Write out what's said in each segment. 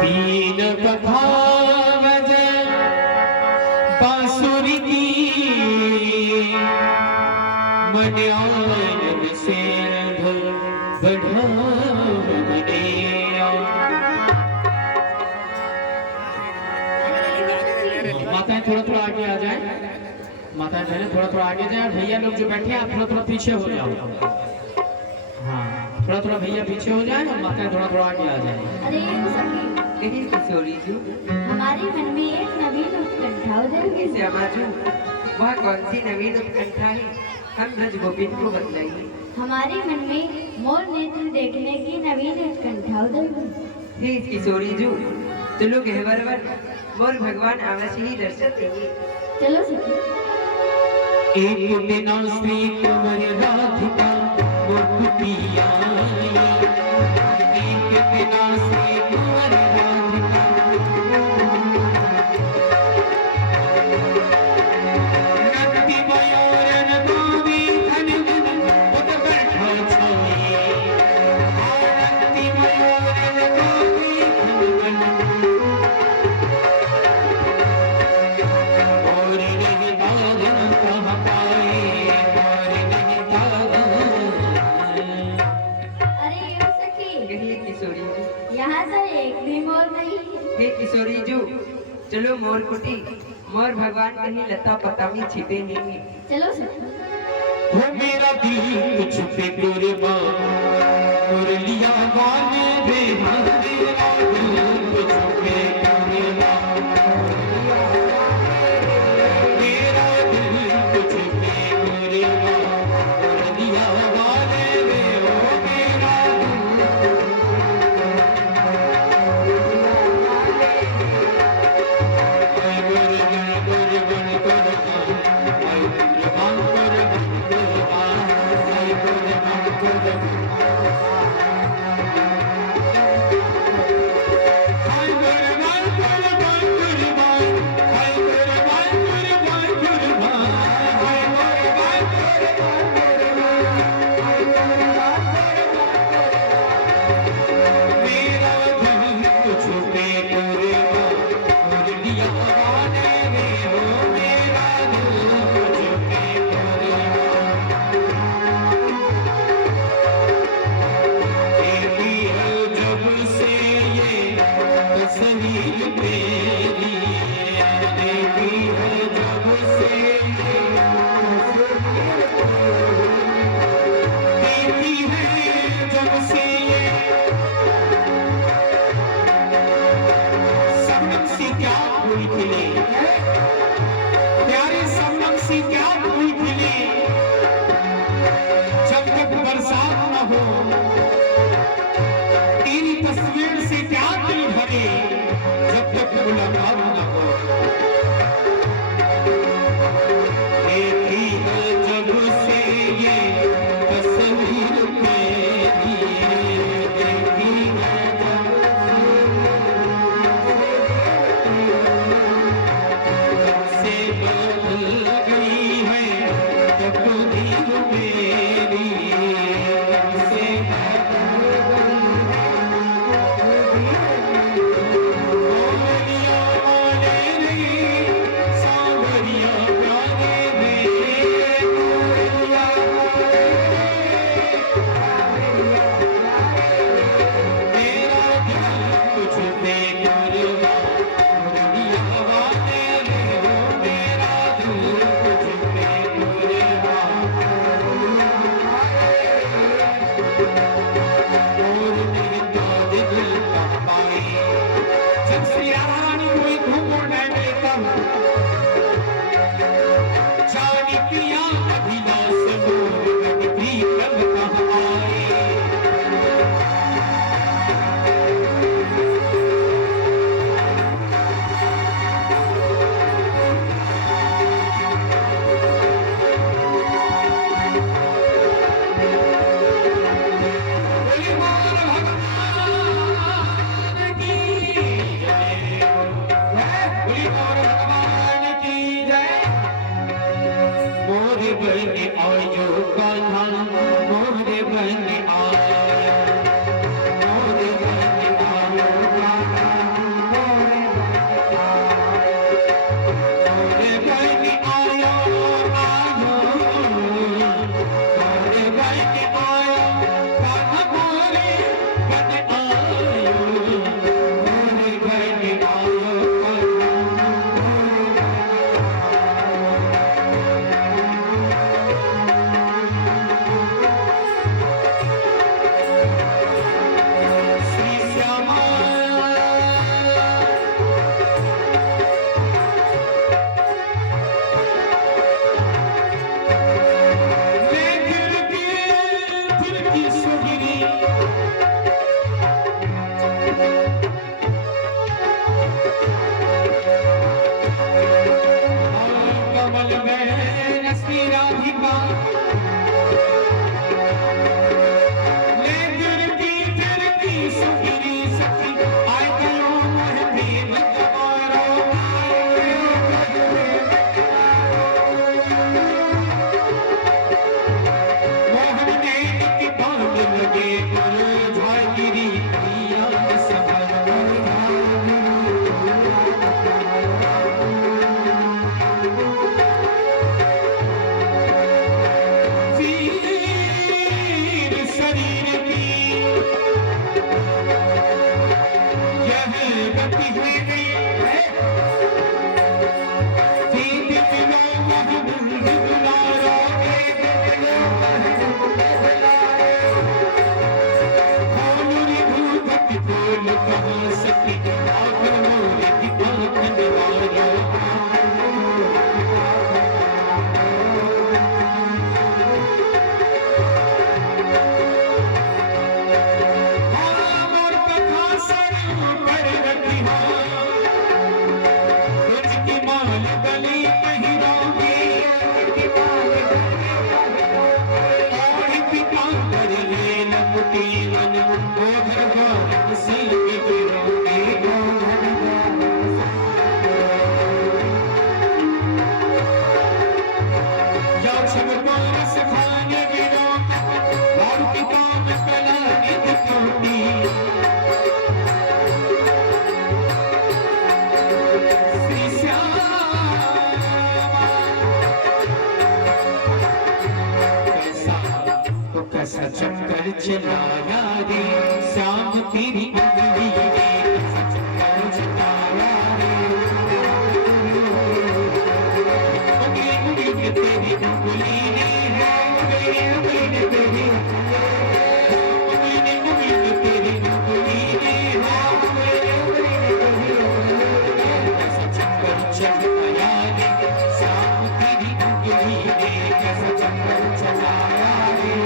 तीन कथा वजह बांसुरी की मन आनंद से बढ़ा माताएं थोड़ा थोड़ा आगे आ जाए। माताएं बहने थोड़ा थोड़ा आगे जाए। भैया लोग जो बैठे हैं आप थोड़ा थोड़ा पीछे हो जाओ। हाँ थोड़ा थोड़ा भैया पीछे हो जाए और माताएं थोड़ा थोड़ा आगे आ जाए। अरे सखी किशोरी जी, हमारे मन में एक नवीन उत्कंठा उदय हुई। श्यामाजू, वह कौन सी नवीन उत्कंठा है? हम ब्रज गोपिन को बतलाइए। हमारे मन में मोर नेत्र देखने की नवीन उत्कंठा उदय हुई। हे किशोरी जी, चलो गहवरवर मोर भगवान अवश्य ही दर्शन देंगे। चलो सखी। एक दिन श्री कुंवर राधिका मुकुटिया एक दिन श्री कुंवर राधिका नंदी मयूरन गोवी धन उद बैठो छोई नंदी मयूरन गोवी धन और नहीं बालन कहाँ पाए और नहीं बालन। अरे यो सखी, कहिए किशोरी जी। यहाँ तो एक भी मोर नहीं है। हे किशोरी जी, चलो मोर कुटी, मोर भगवान कहीं लता पता में छिपे नहीं। चलो सखी। वो मेरा दिल कुछ पे तेरे माँ मुरलिया वाले बेहा तेरा दिल कुछ पे तेरे माँ मेरा दिल कुछ पे तेरे माँ मुरलिया वाले बे ओ मेरा प्यारे संगम से क्या फूल खिले जब तक बरसात न हो तेरी तस्वीर से क्या दिल भरे जब तक मुलाकात न हो देखी है जब से ये तस्वीर मेरी देखी है जब से कैसा चक्कर चलाया रे श्याम तेरी उंगली ने कैसा चक्कर चलाया रे उंगली में तेरी उंगली ने है उंगली में तेरी उंगली में तेरी उंगली ने है कैसा चक्कर चलाया रे श्याम तेरी उंगली ने कैसा चक्कर चलाया रे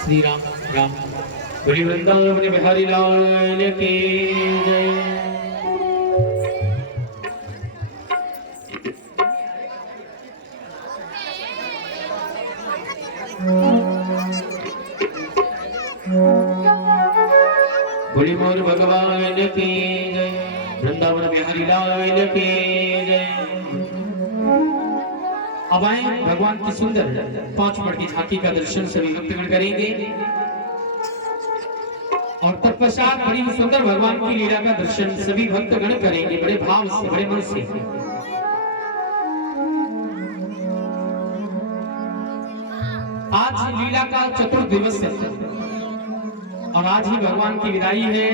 श्री राम राम बोली वृंदावन बिहारी लाल की जय। बोली मोर भगवान की जय, वृंदावन बिहारी लाल की जय। अब आए भगवान की सुंदर 5 मिनट की झांकी का दर्शन सभी भक्तगण करेंगे और तत्पश्चात बड़ी सुंदर भगवान की लीला का दर्शन सभी भक्तगण करेंगे बड़े भाव से बड़े मन से। आज लीला का चतुर्दिवस है और आज ही भगवान की विदाई है।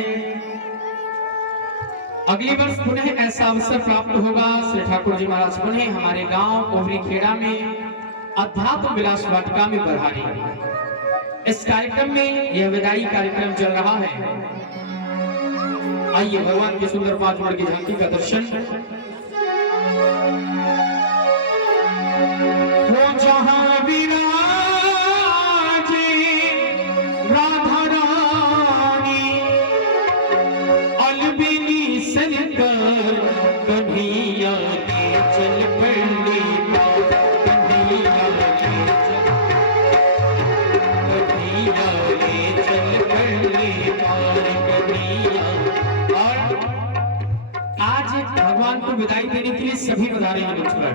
अगले वर्ष पुनः ऐसा अवसर प्राप्त होगा, श्री ठाकुर जी महाराज पुनः हमारे गांव कोहरी खेड़ा में अध्यात्म विलास वाटिका में पधारेंगे। इस कार्यक्रम में यह विदाई कार्यक्रम चल रहा है। आइए भगवान की सुंदर 5 मिनट की झांकी का दर्शन। वो जहां विराजे राधा रानी अलबेली सनकर कन्हैया के चल पड़े कन्हैया के चल पड़े कन्हैया। और आज भगवान को विदाई देने के लिए सभी पधारे हैं मंच पर।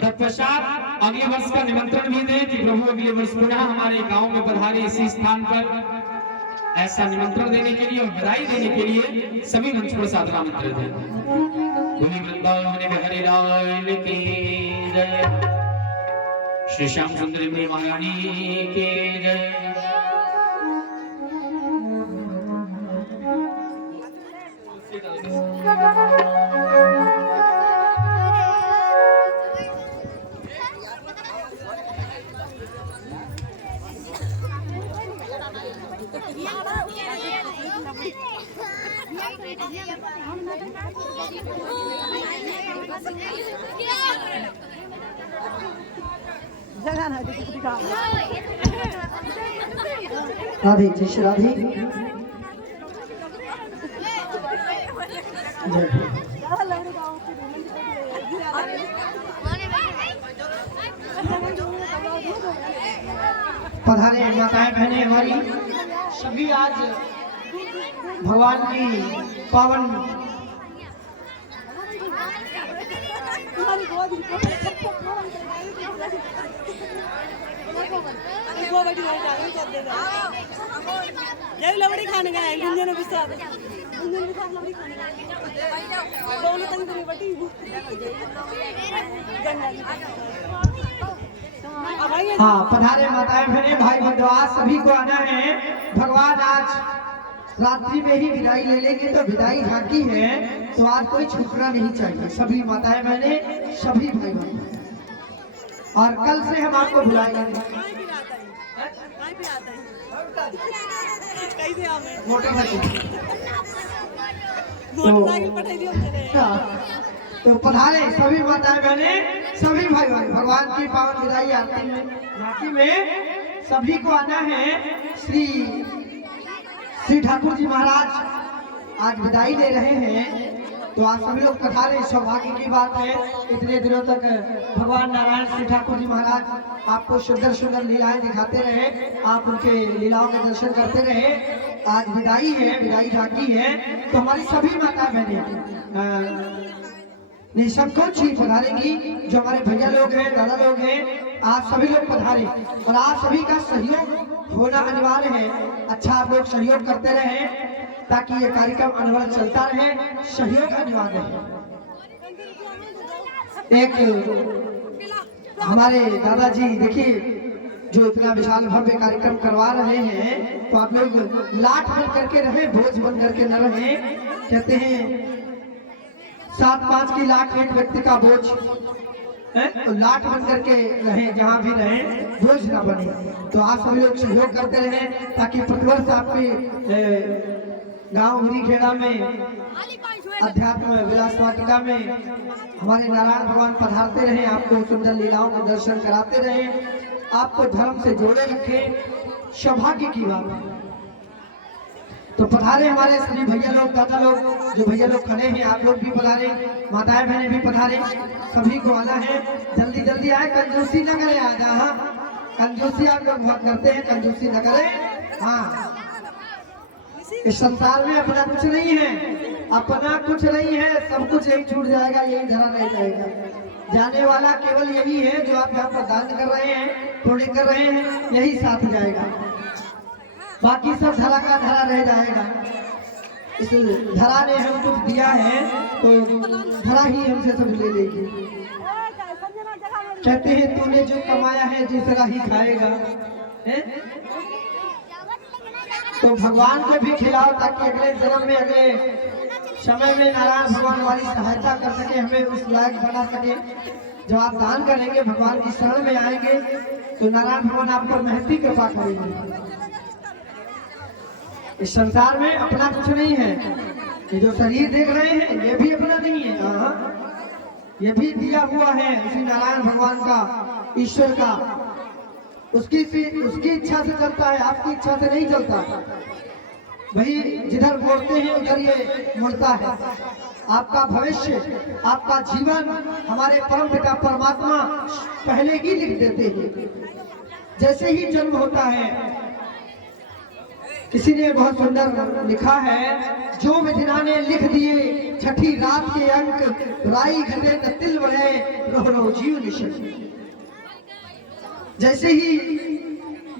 तत्पश्चात अगले वर्ष का निमंत्रण भी दें कि प्रभु अगले वर्ष पुनः हमारे गांव में पधारे इसी स्थान पर। ऐसा निमंत्रण देने के लिए और विदाई देने के लिए सभी मंच पर सादर आमंत्रित हैं। भूमि वृंदावन बिहारी लाल की जय, श्री श्याम सुंदरी महारानी की जय। राधे जय श्री राधे। पधारे माताएं बहनें हमारी सभी आज भगवान की पावन जब लवड़ी खाने गए गुंजन भी साथ गुंजन भी साथ लवड़ी खाने दोनों तंग नहीं बटी हाँ पधारे माताएं बहनें भाई बंधु सभी को आना है। भगवान आज रात्रि में ही विदाई ले लेंगे तो विदाई झांकी है तो आज कोई छूटना नहीं चाहिए। सभी माताएं बहनें सभी भाई बंधु और कल से हम आपको बुलाएंगे तो पधारे सभी माताएं बहने सभी भाई भाई भगवान की पावन विदाई आरती में सभी को आना है। श्री ठाकुर जी महाराज आज विदाई ले रहे हैं तो आप सभी लोग पधारे। सौभाग्य की बात है इतने दिनों तक भगवान नारायण श्री ठाकुर जी महाराज आपको सुंदर सुंदर लीलाएं दिखाते रहे, आप उनके लीलाओं के दर्शन करते रहे। आज विदाई है, विदाई झांकी है तो हमारी सभी माता बहनें निसंकोच ही पधारेंगी। जो हमारे भैया लोग हैं, दादा लोग हैं, आप सभी लोग पधारे और आप सभी का सहयोग होना अनिवार्य है। अच्छा आप लोग सहयोग करते रहे ताकि ये कार्यक्रम अनवरत चलता रहे। सहयोग अनिवार्य है। एक हमारे दादाजी देखिए जो इतना विशाल भव्य कार्यक्रम करवा रहे हैं तो आप लोग लाठ बन करके रहे, बोझ बन करके न रहे। कहते हैं 7-5 की लाख एक व्यक्ति का बोझ है तो लाठ बन करके रहे, जहाँ भी रहे बोझ ना बने। तो आप सभी लोग सहयोग करते रहे ताकि प्रतिवर्ष आपके गांव हुरी खेड़ा में अध्यात्म विलास वाटिका में हमारे नारायण भगवान पधारते रहे, आपको सुंदर लीलाओं के दर्शन कराते रहे, आपको धर्म से जोड़े रखे। सौभाग्य की बात है। तो पधारे हमारे सभी भैया लोग, दादा लोग, जो भैया लोग खड़े हैं आप लोग भी पधारे, माताएं बहनें भी पधारे। सभी को आना है, जल्दी जल्दी आए, कंजूसी न करें। आज हाँ कंजूसी आप लोग बहुत करते हैं, कंजूसी न करें। हाँ इस संसार में अपना कुछ नहीं है, अपना कुछ नहीं है, सब कुछ यही छूट जाएगा, यही धरा रह जाएगा। जाने वाला केवल यही है जो आप यहाँ पर दान कर रहे हैं, थोड़े कर रहे हैं, यही साथ जाएगा, बाकी सब धरा का धरा रह जाएगा। इस धरा ने हम कुछ दिया है तो धरा ही हमसे सब ले लेगी। कहते हैं तूने जो कमाया है दूसरा ही खाएगा, हैं? तो भगवान को भी खिलाओ ताकि अगले जन्म में, अगले समय में नारायण भगवान हमारी सहायता कर सके, हमें उस लायक बना सके। जब आप दान करेंगे, भगवान की शरण में आएंगे, तो नारायण भगवान आप पर महती कृपा करेंगे। इस संसार में अपना कुछ नहीं है। ये जो शरीर देख रहे हैं ये भी अपना नहीं है। हाँ, ये भी दिया हुआ है उसी नारायण भगवान का, ईश्वर का। उसकी इच्छा से चलता है, आपकी इच्छा से नहीं चलता। वही जिधर मोड़ते हैं उधर ये मुड़ता है। आपका भविष्य, आपका जीवन हमारे परम पिता परमात्मा पहले ही लिख देते हैं। जैसे ही जन्म होता है, किसी ने बहुत सुंदर लिखा है, जो विधिना ने लिख दिए छठी रात के अंक, राई घटे न तिल बढ़े, रोह रोह जीव निशा। जैसे ही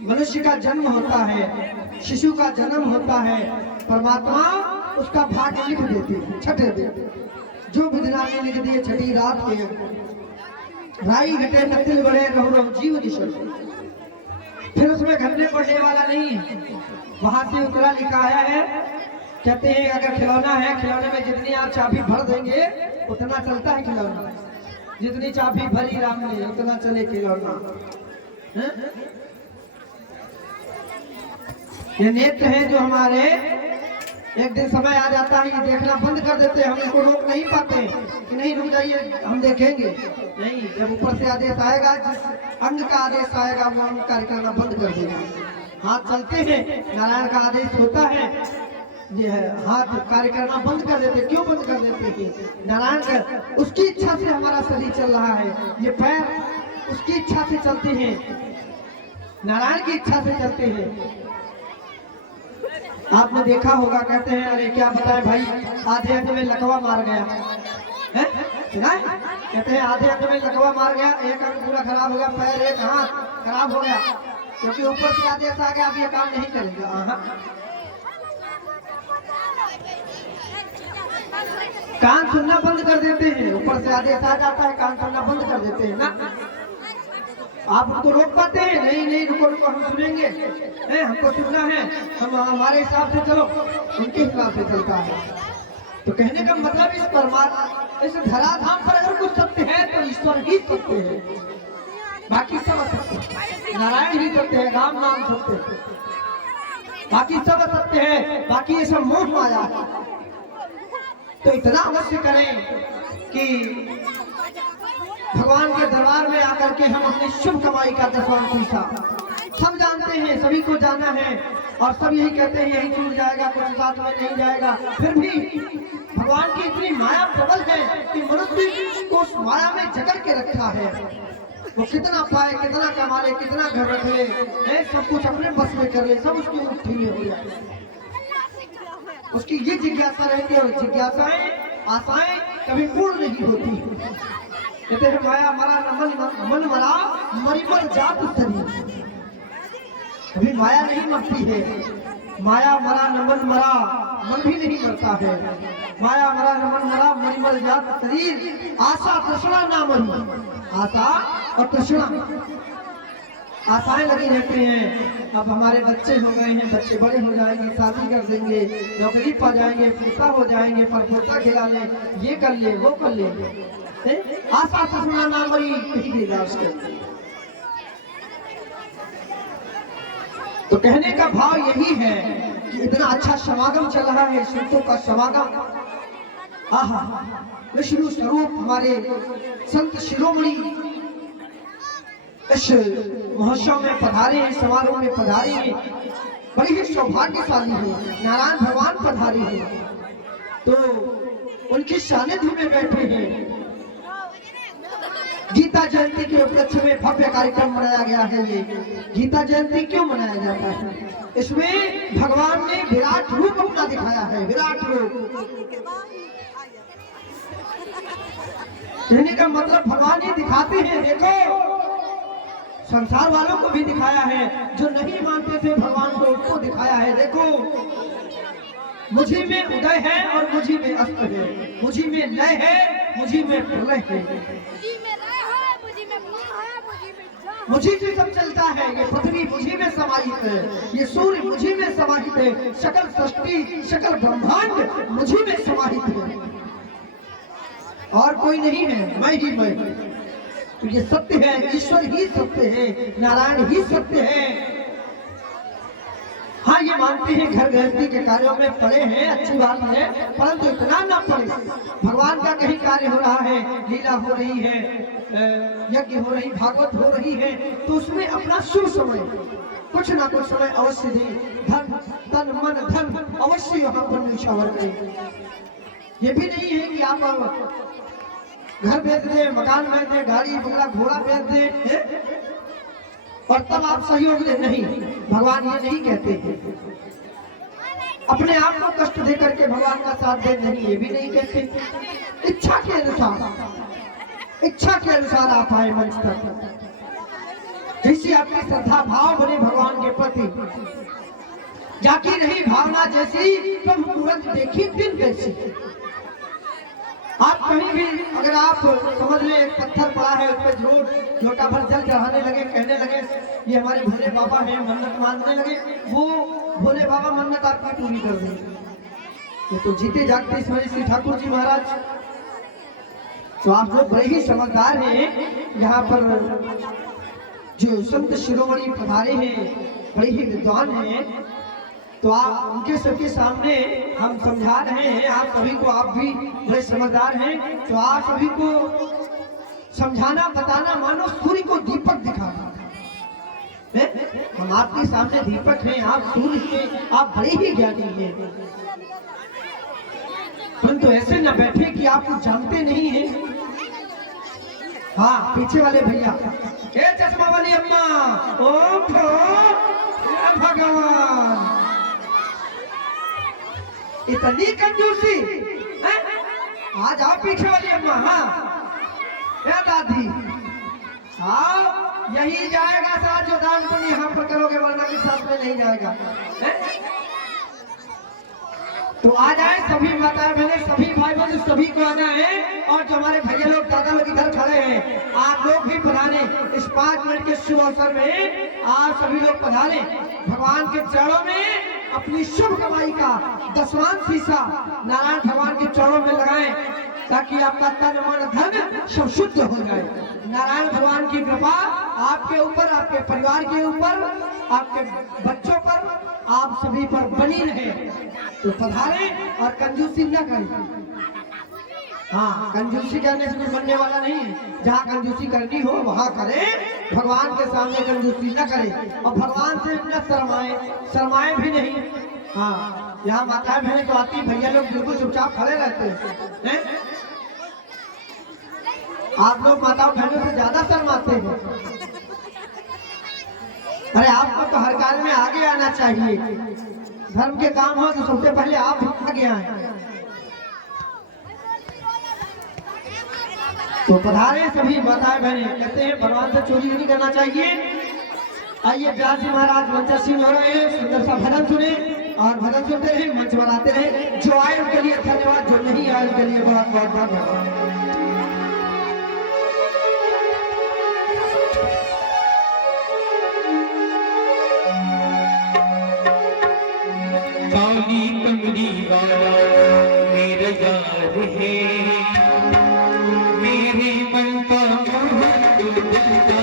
मनुष्य का जन्म होता है, शिशु का जन्म होता है, परमात्मा उसका भाग्य लिख देते हैं, छठे दिन। जो विधिना ने लिख दिए छठी रात के अंक, राई घटे न तिल बढ़े, रोह रोह जीव निशा। फिर उसमें घटने पड़ने वाला नहीं है, वहां से उतरा लिखा है। कहते हैं अगर खिलौना है, खिलौने में जितनी आप चाबी भर देंगे उतना चलता है खिलौना। जितनी चाबी भरी राम ने उतना चले खिलौना। ये नेत्र है जो हमारे, एक दिन समय आ जाता है ये देखना बंद कर देते हैं। हम इसको रोक नहीं पाते कि नहीं रुक जाइए हम देखेंगे, नहीं। जब ऊपर से आदेश आएगा, जिस अंग का आदेश आएगा वो अंग कार्य करना बंद कर देगा। हाथ चलते हैं, नारायण का आदेश होता है, ये हाथ कार्य करना बंद कर देते। क्यों बंद कर देते हैं? नारायण का, उसकी इच्छा से हमारा शरीर चल रहा है। ये पैर उसकी इच्छा से चलते हैं, नारायण की इच्छा से चलते हैं। आपने देखा होगा, कहते हैं अरे क्या बताएं भाई, आधे अंग में लकवा मार गया है, सुना है? कहते हैं आधे अंग में लकवा मार गया, एक अंग पूरा खराब हो गया, पैर एक हाथ खराब हो गया, क्योंकि ऊपर से आदेश आ गया अब ये काम नहीं करेगा। कान सुनना बंद कर देते हैं, ऊपर से आदेश आ जाता है, कान सुनना बंद कर देते हैं ना। आप उनको रोक पाते हैं? नहीं नहीं, रुको रुको, हम सुनेंगे, हमको सुनना है, हम हमारे हिसाब से चलो, उनके हिसाब से चलता है। तो कहने का मतलब इस परमात्मा, इस धराधाम पर अगर कुछ सत्य है तो ईश्वर ही सत्य है, बाकी सब असत्य। नारायण ही सत्य है, राम नाम सत्य है, बाकी सब असत्य है, बाकी ये सब मोह माया है। तो इतना अवश्य करें कि भगवान के दरबार में आकर के हम अपनी शुभ कमाई का दसवां हिस्सा, सब जानते हैं, सभी को जाना है, और सब यही कहते हैं यही छूट जाएगा, कुछ साथ में नहीं जाएगा। फिर भी भगवान की इतनी माया प्रबल है कि मनुष्य को उस माया में जकड़ के रखा है। वो कितना पाए, कितना कमा ले, कितना घर रख ले, सब कुछ अपने बस में कर ले, सब उसकी मुट्ठी में हो जाए। उसकी ये जिज्ञासा रहती है, और जिज्ञासाएं, आशाएं कभी पूर्ण नहीं होती। कहते हैं माया मरा न मन मरा, मरिमर जात शरीर। कभी माया नहीं मरती है, माया मरा न मन मरा, मन भी नहीं मरता है। माया मरा न मन मरा, मरिमर जात शरीर, आशा तृष्णा ना मरी। आशा और तृष्णा, आशाएं लगी रहती हैं। अब हमारे बच्चे हो गए हैं, बच्चे बड़े हो जाएंगे, शादी कर देंगे, नौकरी पा जाएंगे, फूटा हो जाएंगे, पर फूटा खिला ले, ये कर ले, वो कर ले, आशा तृष्णा ना मरी, कहीं देगा उसके। तो कहने का भाव यही है कि इतना अच्छा समागम चल रहा है, संतों का समागम। आहा, विष्णु स्वरूप हमारे संत शिरोमणि इस महोत्सव में पधारे हैं, समारोह में पधारे हैं, बड़ी ही सौभाग्यशाली है। नारायण भगवान पधारे हैं, तो उनकी सानिध्य में बैठे हैं। गीता जयंती के उपलक्ष्य में भव्य कार्यक्रम मनाया गया है। ये गीता जयंती क्यों मनाया जाता है? इसमें भगवान ने विराट रूप अपना दिखाया है, विराट रूप। कहने का मतलब भगवान ये दिखाते हैं, देखो संसार वालों को भी दिखाया है, जो नहीं मानते थे भगवान को उनको दिखाया है। देखो मुझी में उदय है और मुझी में अस्त है, मुझी में लय है, मुझी में प्रलय है। मुझी से सब चलता है, ये पृथ्वी मुझी में समाहित है, ये सूर्य मुझी में समाहित है, सकल सृष्टि सकल ब्रह्मांड मुझी में समाहित है, और कोई नहीं है, मैं ही मैं। तो ये सत्य है, ईश्वर ही सत्य है, नारायण ही सत्य है। हाँ, ये मानते हैं घर गृहस्थी के कार्यों में पड़े हैं, अच्छी बात है, परंतु इतना ना पड़े। भगवान का कहीं कार्य हो रहा है, लीला हो रही है, यज्ञ हो रही, भागवत हो रही है, तो उसमें अपना शुभ समय कुछ ना कुछ समय अवश्य दें। धन तन मन धन अवश्य यहाँ पर निछावर करें। ये भी नहीं है कि आप घर बेच दे, मकान बेच दे, गाड़ी बंगला घोड़ा बेच दे और तब आप सहयोग दे, नहीं, भगवान ये नहीं कहते। अपने आप को कष्ट दे करके भगवान का साथ दे, नहीं, ये भी नहीं कहते। इच्छा के अनुसार आप आए मंच तक, जैसी आपकी श्रद्धा भाव बने भगवान के प्रति, जाकी रही भावना जैसी प्रभु तुरंत देखी दिन वैसी। आप कहीं भी अगर आप समझ ले एक पत्थर पड़ा है, उस पर जरूर लोटा भर जल चढ़ाने लगे, कहने लगे ये हमारे भोले बाबा हैं, मन्नत मांगने लगे, वो भोले बाबा मन्नत आपकी पूरी कर देंगे। ये तो जीते जागते इसमें श्री ठाकुर जी महाराज। तो आप लोग बड़े ही समझदार हैं, यहाँ पर जो संत शिरोमणि पधारे हैं बड़े ही विद्वान हैं, तो आप उनके सबके सामने हम समझा रहे हैं आप सभी को, आप भी बड़े समझदार हैं, तो आप सभी को समझाना बताना मानो सूर्य को दीपक दिखाना है। हम आपके सामने दीपक हैं, आप सूर्य हैं, आप बड़े ही ज्ञानी हैं, परंतु ऐसे न बैठे कि आप कुछ जानते नहीं हैं। हाँ, पीछे वाले भैया, चश्मा वाली अम्मा, ओम भगवान, इतनी कंजूसी है? आज आप पीछे वाली अम्मा, हाँ दादी, हाँ यही जाएगा साथ जो दान पुण्य यहाँ पर करोगे, वरना के साथ में नहीं जाएगा है? तो आ जाए सभी माताएं बहनें, सभी भाई बहन, सभी को आना है। और जो हमारे भैया लोग दादा लोग इधर खड़े हैं, आप लोग भी पधारे इस 5 मिनट के शुभ अवसर में, आप सभी लोग पधारे भगवान के चरणों में अपनी शुभ कमाई का 10वां शीशा नारायण भगवान के चरणों में लगाएं, ताकि आपका तन मन धन सब शुद्ध हो जाए। नारायण भगवान की कृपा आपके ऊपर, आपके परिवार के ऊपर, आपके बच्चों पर, आप सभी पर बनी रहे। तो पधारे और कंजूसी न करें। हाँ, कंजूसी करने से कुछ बनने वाला नहीं है। जहाँ कंजूसी करनी हो वहाँ करें, भगवान के सामने कंजूसी न करें, और भगवान से न शर्माए भी नहीं। हाँ, यहाँ माताएं बहनें तो आती, भैया लोग बिल्कुल चुपचाप खड़े रहते हैं। आप लोग माताओं बहनों से ज्यादा शर्माते हैं। अरे आपको तो हर कार्य में आगे आना चाहिए। धर्म के काम हो तो सबसे पहले आप आगे आए। तो पधारे सभी माताएं बहनें, कहते हैं भगवान से चोरी नहीं करना चाहिए। आइए व्यास जी महाराज मंचस्थ हो रहे हैं, सुंदर सा भजन सुने और भजन सुनते रहे, मंच बनाते रहे। जो आए उनके लिए धन्यवाद, जो नहीं आए उनके लिए बहुत बहुत धन्यवाद। काली कमरी वाला मेरा यार है, मेरे मन का मोहन दिलदार है।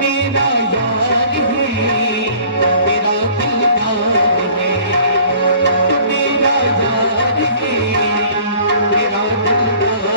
मेरा यार है, मेरा दिलदार है, मेरा यार है, मेरा दिलदार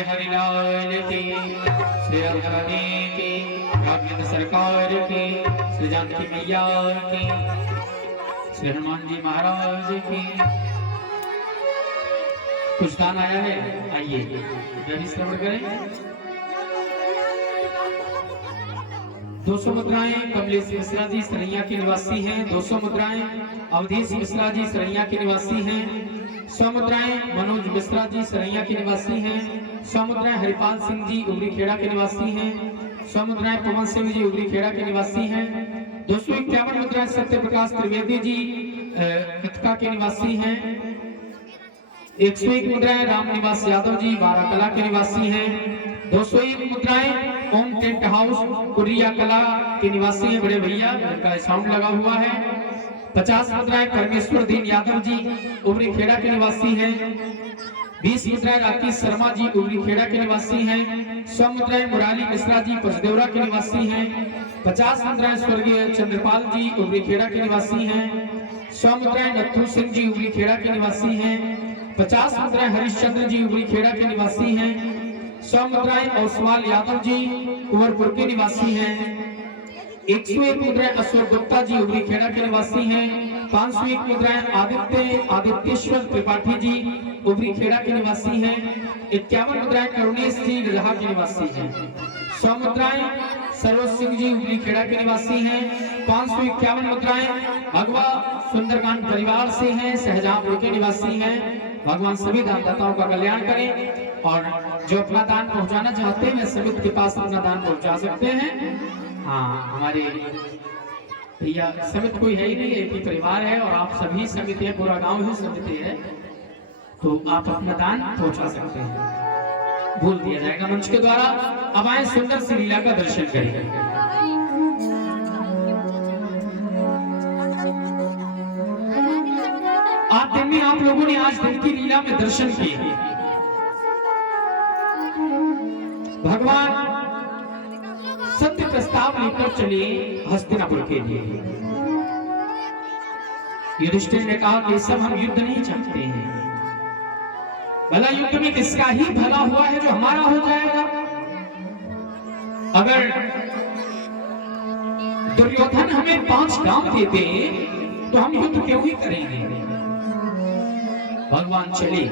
हरिलाल की, श्री राधारानी की, राघवेंद्र सरकार की, श्री जानकी मैया की, श्री हनुमान जी महाराज की। कुछ दान आया है, आइए जल्दी श्रवण करें। 200 मुद्राएं कमलेश मिश्रा जी सरैया के निवासी हैं। 200 मुद्राएं अवधेश मिश्रा जी सरैया के निवासी हैं। 100 मुद्राएं मनोज मिश्रा जी सरैया के निवासी हैं। 100 मुद्राएं हरिपाल सिंह जी उगरी खेड़ा के निवासी हैं। 100 मुद्राएं पवन सिंह जी उगरी खेड़ा के निवासी हैं। 251 मुद्राएं सत्य प्रकाश त्रिवेदी जी कथका के निवासी हैं। 101 मुद्राएं राम निवास यादव जी बाराकला के निवासी हैं। 201 मुद्राएं ओम टेंट हाउस कुरिया कला के निवासी हैं बड़े भैया, उनका साउंड लगा हुआ है। 50 मुद्राएं परमेश्वर दीन यादव जी उगरी खेड़ा के निवासी हैं। 20 मुद्राएं राकेश शर्मा जी उगरी खेड़ा के निवासी हैं। 100 मुद्राएं मुरारी मिश्रा जी पचदेवरा के निवासी हैं। 50 मुद्राएं स्वर्गीय चंद्रपाल जी उगरी खेड़ा के निवासी हैं। 100 मुद्राएं नथु सिंह जी उगरी खेड़ा के निवासी हैं। 50 मुद्राएं हरिश्चंद्र जी उगरी खेड़ा के निवासी हैं। 100 मुद्राएं औसवाल यादव जी कुंवरपुर के निवासी हैं। 101 मुद्राएं अशोक गुप्ता जी उगरी खेड़ा के निवासी हैं। 501 मुद्राएं आदित्येश्वर त्रिपाठी जी उगरी खेड़ा के निवासी हैं। 51 मुद्राएं करुणेश जी रहा के निवासी हैं। 100 मुद्राएं सरोज सिंह जी उगरी खेड़ा के निवासी हैं। 551 मुद्राएं भगवा सुंदरकांड परिवार से हैं, शाहजहांपुर के निवासी हैं। भगवान सभी दानदाताओं का कल्याण करें और जो अपना दान पहुंचाना चाहते हैं समिति के पास अपना दान पहुंचा सकते हैं। हाँ, हमारे भैया समिति कोई है ही नहीं, एक ही परिवार है और आप सभी समिति है, पूरा गांव ही समिति है, तो आप अपना दान पहुंचा सकते हैं, बोल दिया जाएगा मंच के द्वारा। अब आए सुंदर सी लीला का दर्शन करें। आज दिन में आप लोगों ने आज दिन की लीला में दर्शन किए। भगवान सत्य प्रस्ताव लेकर चले हस्तिनापुर के लिए। युधिष्ठिर ने कहा कि सब हम युद्ध नहीं चाहते हैं, भला युद्ध में किसका ही भला हुआ है जो हमारा हो जाएगा। अगर दुर्योधन हमें 5 गांव देते तो हम युद्ध क्यों ही करेंगे। भगवान चले,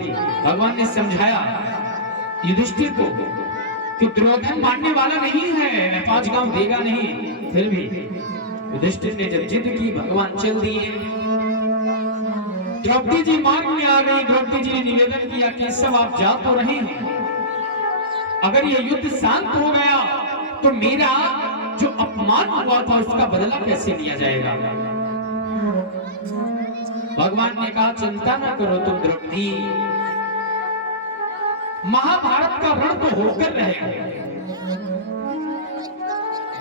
भगवान ने समझाया युधिष्ठिर को कि दुर्योधन मानने वाला नहीं है, 5 गांव देगा नहीं। फिर भी युधिष्ठिर ने जब जिद की भगवान चल दिए। द्रौपदी जी मार्ग में आ गई। द्रौपदी जी ने निवेदन किया कि सब आप जा तो रहे हैं, अगर ये युद्ध शांत हो गया तो मेरा जो अपमान हुआ था उसका बदला कैसे लिया जाएगा। भगवान ने कहा चिंता ना करो तुम द्रौपदी, महाभारत का रण तो होकर रहेगा।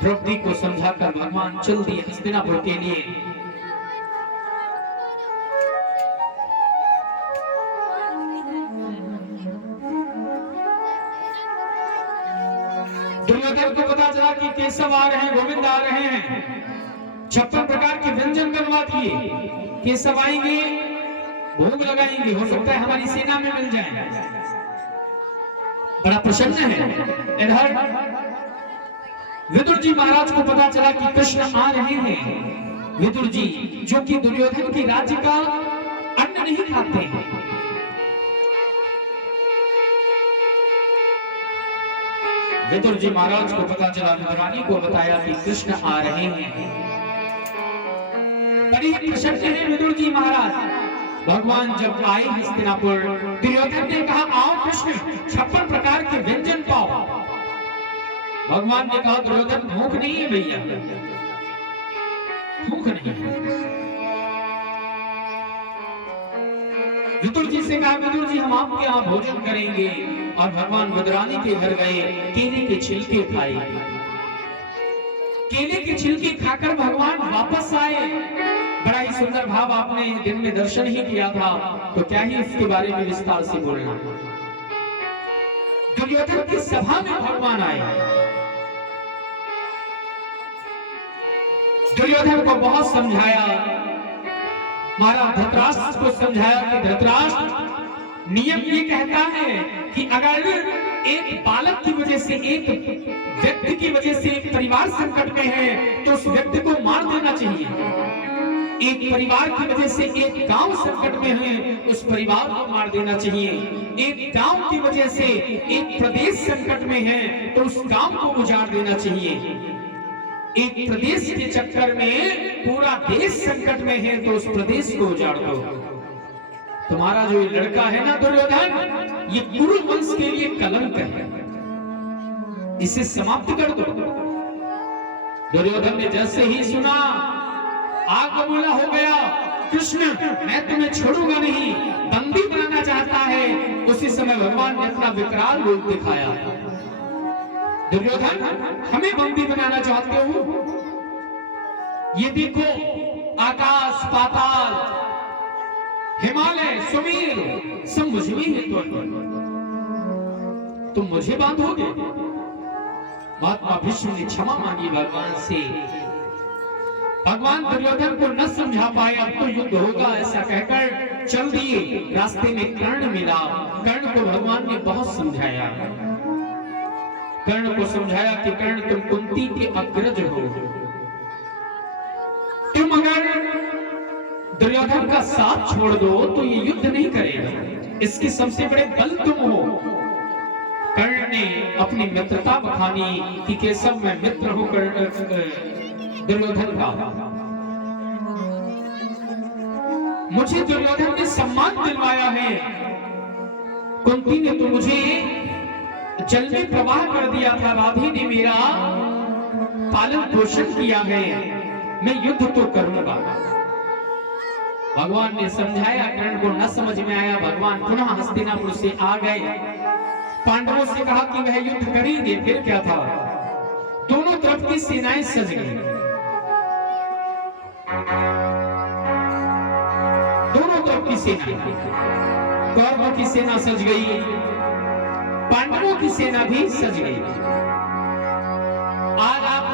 द्रौपदी को समझाकर भगवान चल दिए हस्तिनापुर के लिए। दुर्योधन को पता चला कि केशव आ रहे हैं, गोविंद आ रहे हैं। 56 प्रकार के व्यंजन बनवा दिए। केशव आएंगे, भोग लगाएंगे, हो सकता है हमारी सेना में मिल जाए। बड़ा प्रसन्न है। इधर विदुर जी महाराज को पता चला कि कृष्ण आ रहे हैं। विदुर जी जो कि दुर्योधन की राज्य का अन्न नहीं खाते हैं, विदुर जी महाराज को पता चला, विदुरानी को बताया कि कृष्ण आ रहे हैं। बड़ी प्रसन्न है विदुर जी महाराज। भगवान जब आए हस्तिनापुर, दुर्योधन ने कहा आओ कृष्ण 56 प्रकार के व्यंजन पाओ। भगवान ने कहा दुर्योधन भूख नहीं है भैया, भूख नहीं है। विदुर जी से कहा विदुर जी हम आपके यहाँ भोजन करेंगे। और भगवान बदरानी के घर गए, केले के छिलके खाए। केले के छिलके खाकर भगवान वापस आए। बड़ा ही सुंदर भाव, आपने दिन में दर्शन ही किया था, तो क्या ही उसके बारे में विस्तार से बोलना। दुर्योधन की सभा में भगवान आए। दुर्योधन को बहुत समझाया, महाराज धृतराष्ट्र को समझाया कि धृतराष्ट्र, नियम ये कहता है कि अगर एक बालक की वजह से, एक व्यक्ति की वजह से एक परिवार संकट में है तो उस व्यक्ति को मार देना चाहिए। एक परिवार की वजह से एक गांव संकट में है, उस परिवार को मार देना चाहिए। एक गांव की वजह से एक प्रदेश संकट में है तो उस गांव को उजाड़ देना चाहिए। एक प्रदेश के चक्कर में पूरा देश संकट में है तो उस प्रदेश को उजाड़ दो। तुम्हारा जो ये लड़का है ना दुर्योधन, ये कुरु वंश के लिए कलंक है, इसे समाप्त कर दो। दुर्योधन ने जैसे ही सुना, आग बबूला हो गया, कृष्ण मैं तुम्हें छोड़ूंगा नहीं, बंदी बनाना चाहता है। उसी समय भगवान ने अपना विकराल रूप दिखाया। दुर्योधन, हमें बंदी बनाना चाहते हो? ये देखो, आकाश पाताल, हिमालय, सुमेर सब मुझ में है, तुम मुझे बांधोगे? महात्मा भीष्म ने क्षमा मांगी भगवान से। भगवान दुर्योधन को न समझा पाए, अब तो युद्ध होगा ऐसा कहकर चल दिए। रास्ते में कर्ण मिला। कर्ण को भगवान ने बहुत समझाया। कर्ण को समझाया कि कर्ण, तुम कुंती के अग्रज हो, तुम अगर दुर्योधन का साथ छोड़ दो तो ये युद्ध नहीं करेगा, इसके सबसे बड़े बल तुम हो। कर्ण ने अपनी मित्रता बखानी कि केशव मैं मित्र हूं दुर्योधन का, मुझे दुर्योधन ने सम्मान दिलवाया है। कुंती ने तो मुझे जल में प्रवाह कर दिया था, राधे ने मेरा पालन पोषण किया है, मैं युद्ध तो करूंगा। भगवान ने समझाया, कर्ण को न समझ में आया। भगवान पुनः हस्तिनापुर से आ गए। पांडवों से कहा कि वह युद्ध करेंगे। फिर क्या था, दोनों तरफ की सेनाएं सज गई। दोनों तरफ की सेना, कौरवों की सेना सज गई, पांडवों की सेना भी सज गई। आज आप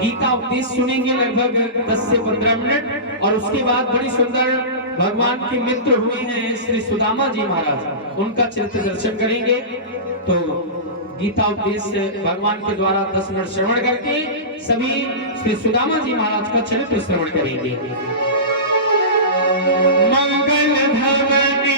गीता उपदेश सुनेंगे लगभग 10 से 15 मिनट, और उसके बाद बड़ी सुंदर भगवान के मित्र हुए हैं श्री सुदामा जी महाराज, उनका चरित्र दर्शन करेंगे। तो गीता उपदेश भगवान के द्वारा 10 मिनट श्रवण करके सभी श्री सुदामा जी महाराज का चरित्र श्रवण करेंगे। मंगल भवनी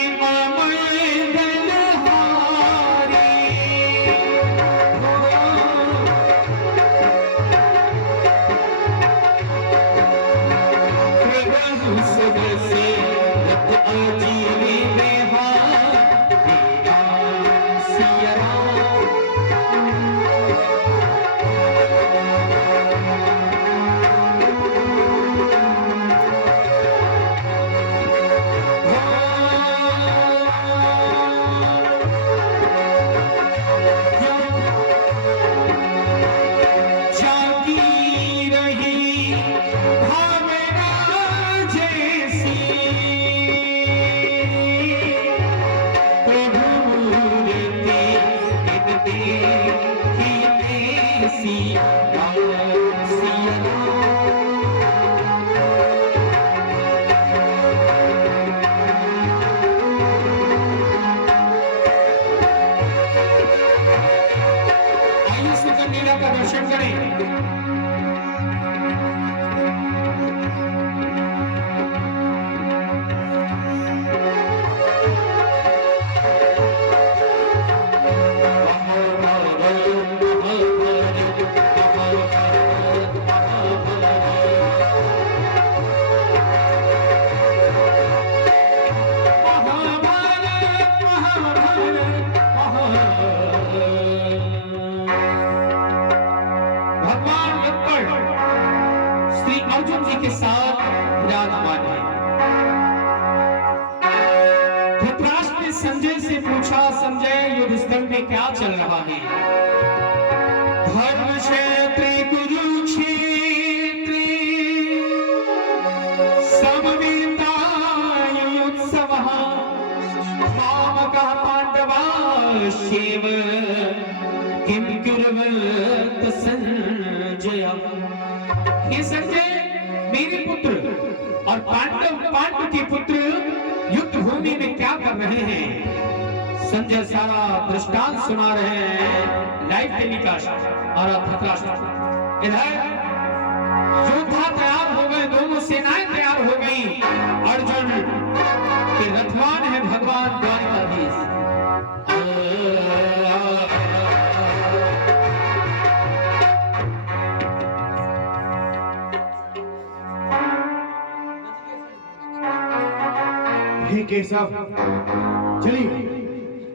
अर्जुन जी के साथ विराजमान है। धृतराष्ट्र ने संजय से पूछा संजय युद्धस्थल में क्या चल रहा है। धर्म क्षेत्र कुरुक्षेत्र समवेतायुत्सव मामकः पांडवाश्चैव किं कुर्वन्त संजय। हे संजय, मेरे पुत्र और पांडव के पुत्र युद्ध भूमि में क्या कर रहे हैं? संजय सारा दृष्टांत सुना रहे हैं, लाइव टेलीकास्ट। और धृतराष्ट्र इधर योद्धा तैयार हो गए, दोनों सेनाएं तैयार हो गई। अर्जुन के रथवान है भगवान द्वारिकाधीश। हे केशव, चलिए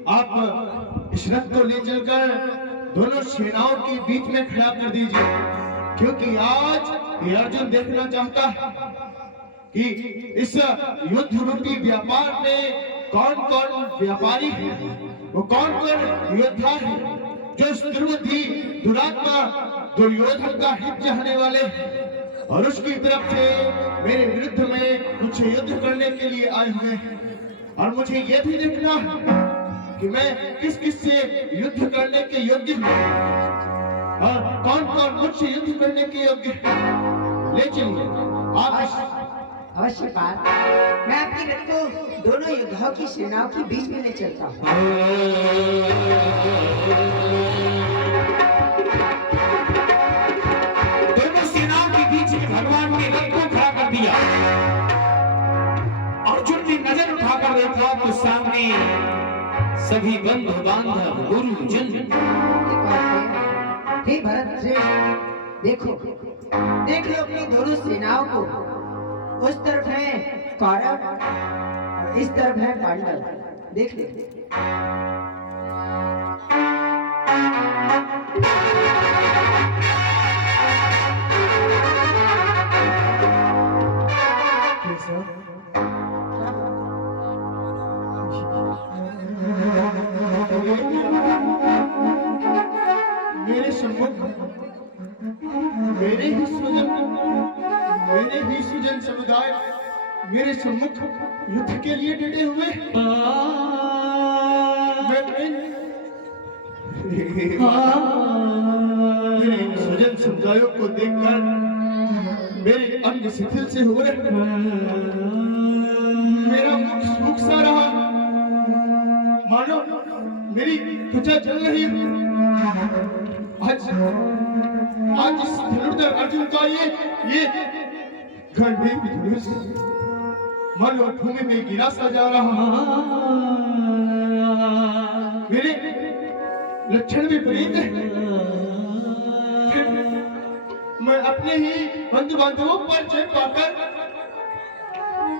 आप इस रथ को ले चलकर दोनों सेनाओं के बीच में खड़ा कर दीजिए, क्योंकि आज ये अर्जुन देखना चाहता है कि इस युद्ध रूपी व्यापार में कौन कौन व्यापारी है, वो कौन कौन योद्धा है जो इस दुरात्मा दुर्योधन का हित चाहने वाले हैं और उसकी तरफ से मेरे विरुद्ध में कुछ युद्ध करने के लिए आए हुए हैं। और मुझे यह भी देखना है कि मैं किस किस से युद्ध करने के योग्य हूँ और कौन कौन मुझसे युद्ध करने के योग्य है। ले चलिए आप। अवश्य पार्थ, मैं आपकी रथ को दोनों योद्धाओं की सेनाओं के बीच में ले चलता हूँ। दोनों सेनाओं के बीच में भगवान ने रथ को खड़ा कर दिया। अर्जुन ने नजर उठाकर देखा तो सामने सभी बंधु बांधव गुरुजन। हे भरत श्रेष्ठ, देखो देख लो अपनी दोनों सेनाओं को। उस तरफ है कौरव और इस तरफ है पांडव। देख ले। मेरे सम्मुख मेरे ही सुजन समुदाय मेरे सम्मुख युद्ध के लिए डटे हुए। मेरे सुजन समुदायों को देखकर मेरे अंग शिथिल से हो रहे, मेरा मुख सूख सा रहा, मानो मेरी त्वचा जल रही। आज इस धनुर्धर अर्जुन का ये गंभीर धनुष मानो भूमि में गिरा सा जा रहा। मेरे लक्षण भी विपरीत है। मैं अपने ही बंधु बांधवों पर जय पाकर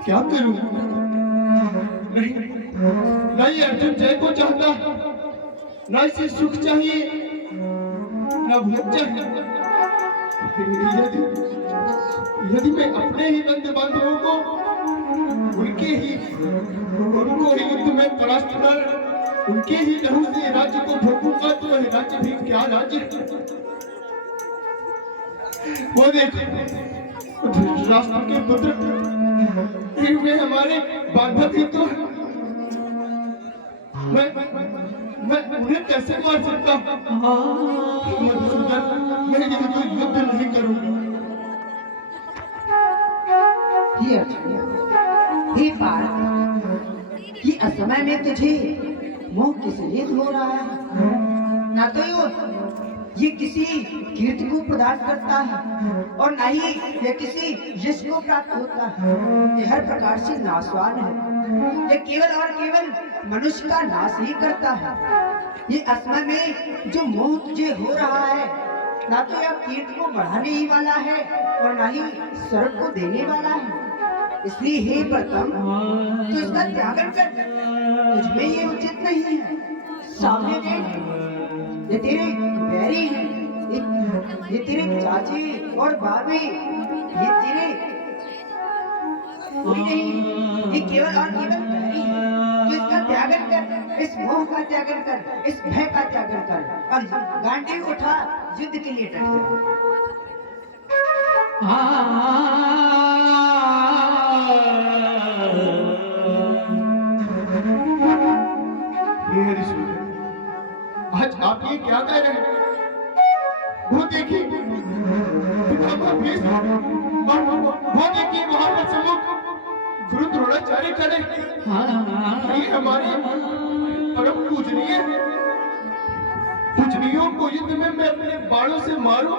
क्या करूं? नहीं अर्जुन जय को चाहता, न इसे सुख चाहिए न भोग चाहिए। यदि मैं अपने ही बंधु बांधवों को उनको ही युद्ध में परास्त कर उनके ही लहू से राज्य को भोगूंगा तो वह राज्य भी क्या राज्य। वो देखो राष्ट्र के पुत्र वे हमारे बांधव ही तो है। मैं उन्हें कैसे मार सकता हूँ? मैं युद्ध नहीं करूंगा। हे पार्थ, ये असमय में तुझे मोह किस लिए हो रहा है? ना तो ये किसी कीर्ति को प्रदान करता है और ना ही ये किसी यश को प्राप्त होता है। ये हर प्रकार से नाशवान है। ये केवल और केवल मनुष्य का नाश ही करता है। ये असमय में जो मोह तुझे हो रहा है, ना तो यह कीर्ति को बढ़ाने ही वाला है और ना ही स्वर्ग को देने वाला है। इसलिए हे प्रथम, तो इसका त्यागन कर। तुझमें ये उचित नहीं है। सामने देख, ये तेरे बैरी हैं, ये तेरे चाची और बाबी, ये तेरे कोई नहीं, ये केवल और केवल बैरी हैं। तो इसका का त्यागन कर, इस मोह का त्यागन कर, इस भय का त्यागन कर और गांडीव उठा, युद्ध के लिए डट जा। हे हरिश्चंद्र, आज आप ये क्या कह रहे हैं? वो देखिए पितामह भीष्म और वो देखिए वहां पर सम्मुख गुरु द्रोणाचार्य खड़े। ये हमारे परम पूजनीयों को युद्ध में मैं अपने बाणों से मारूं,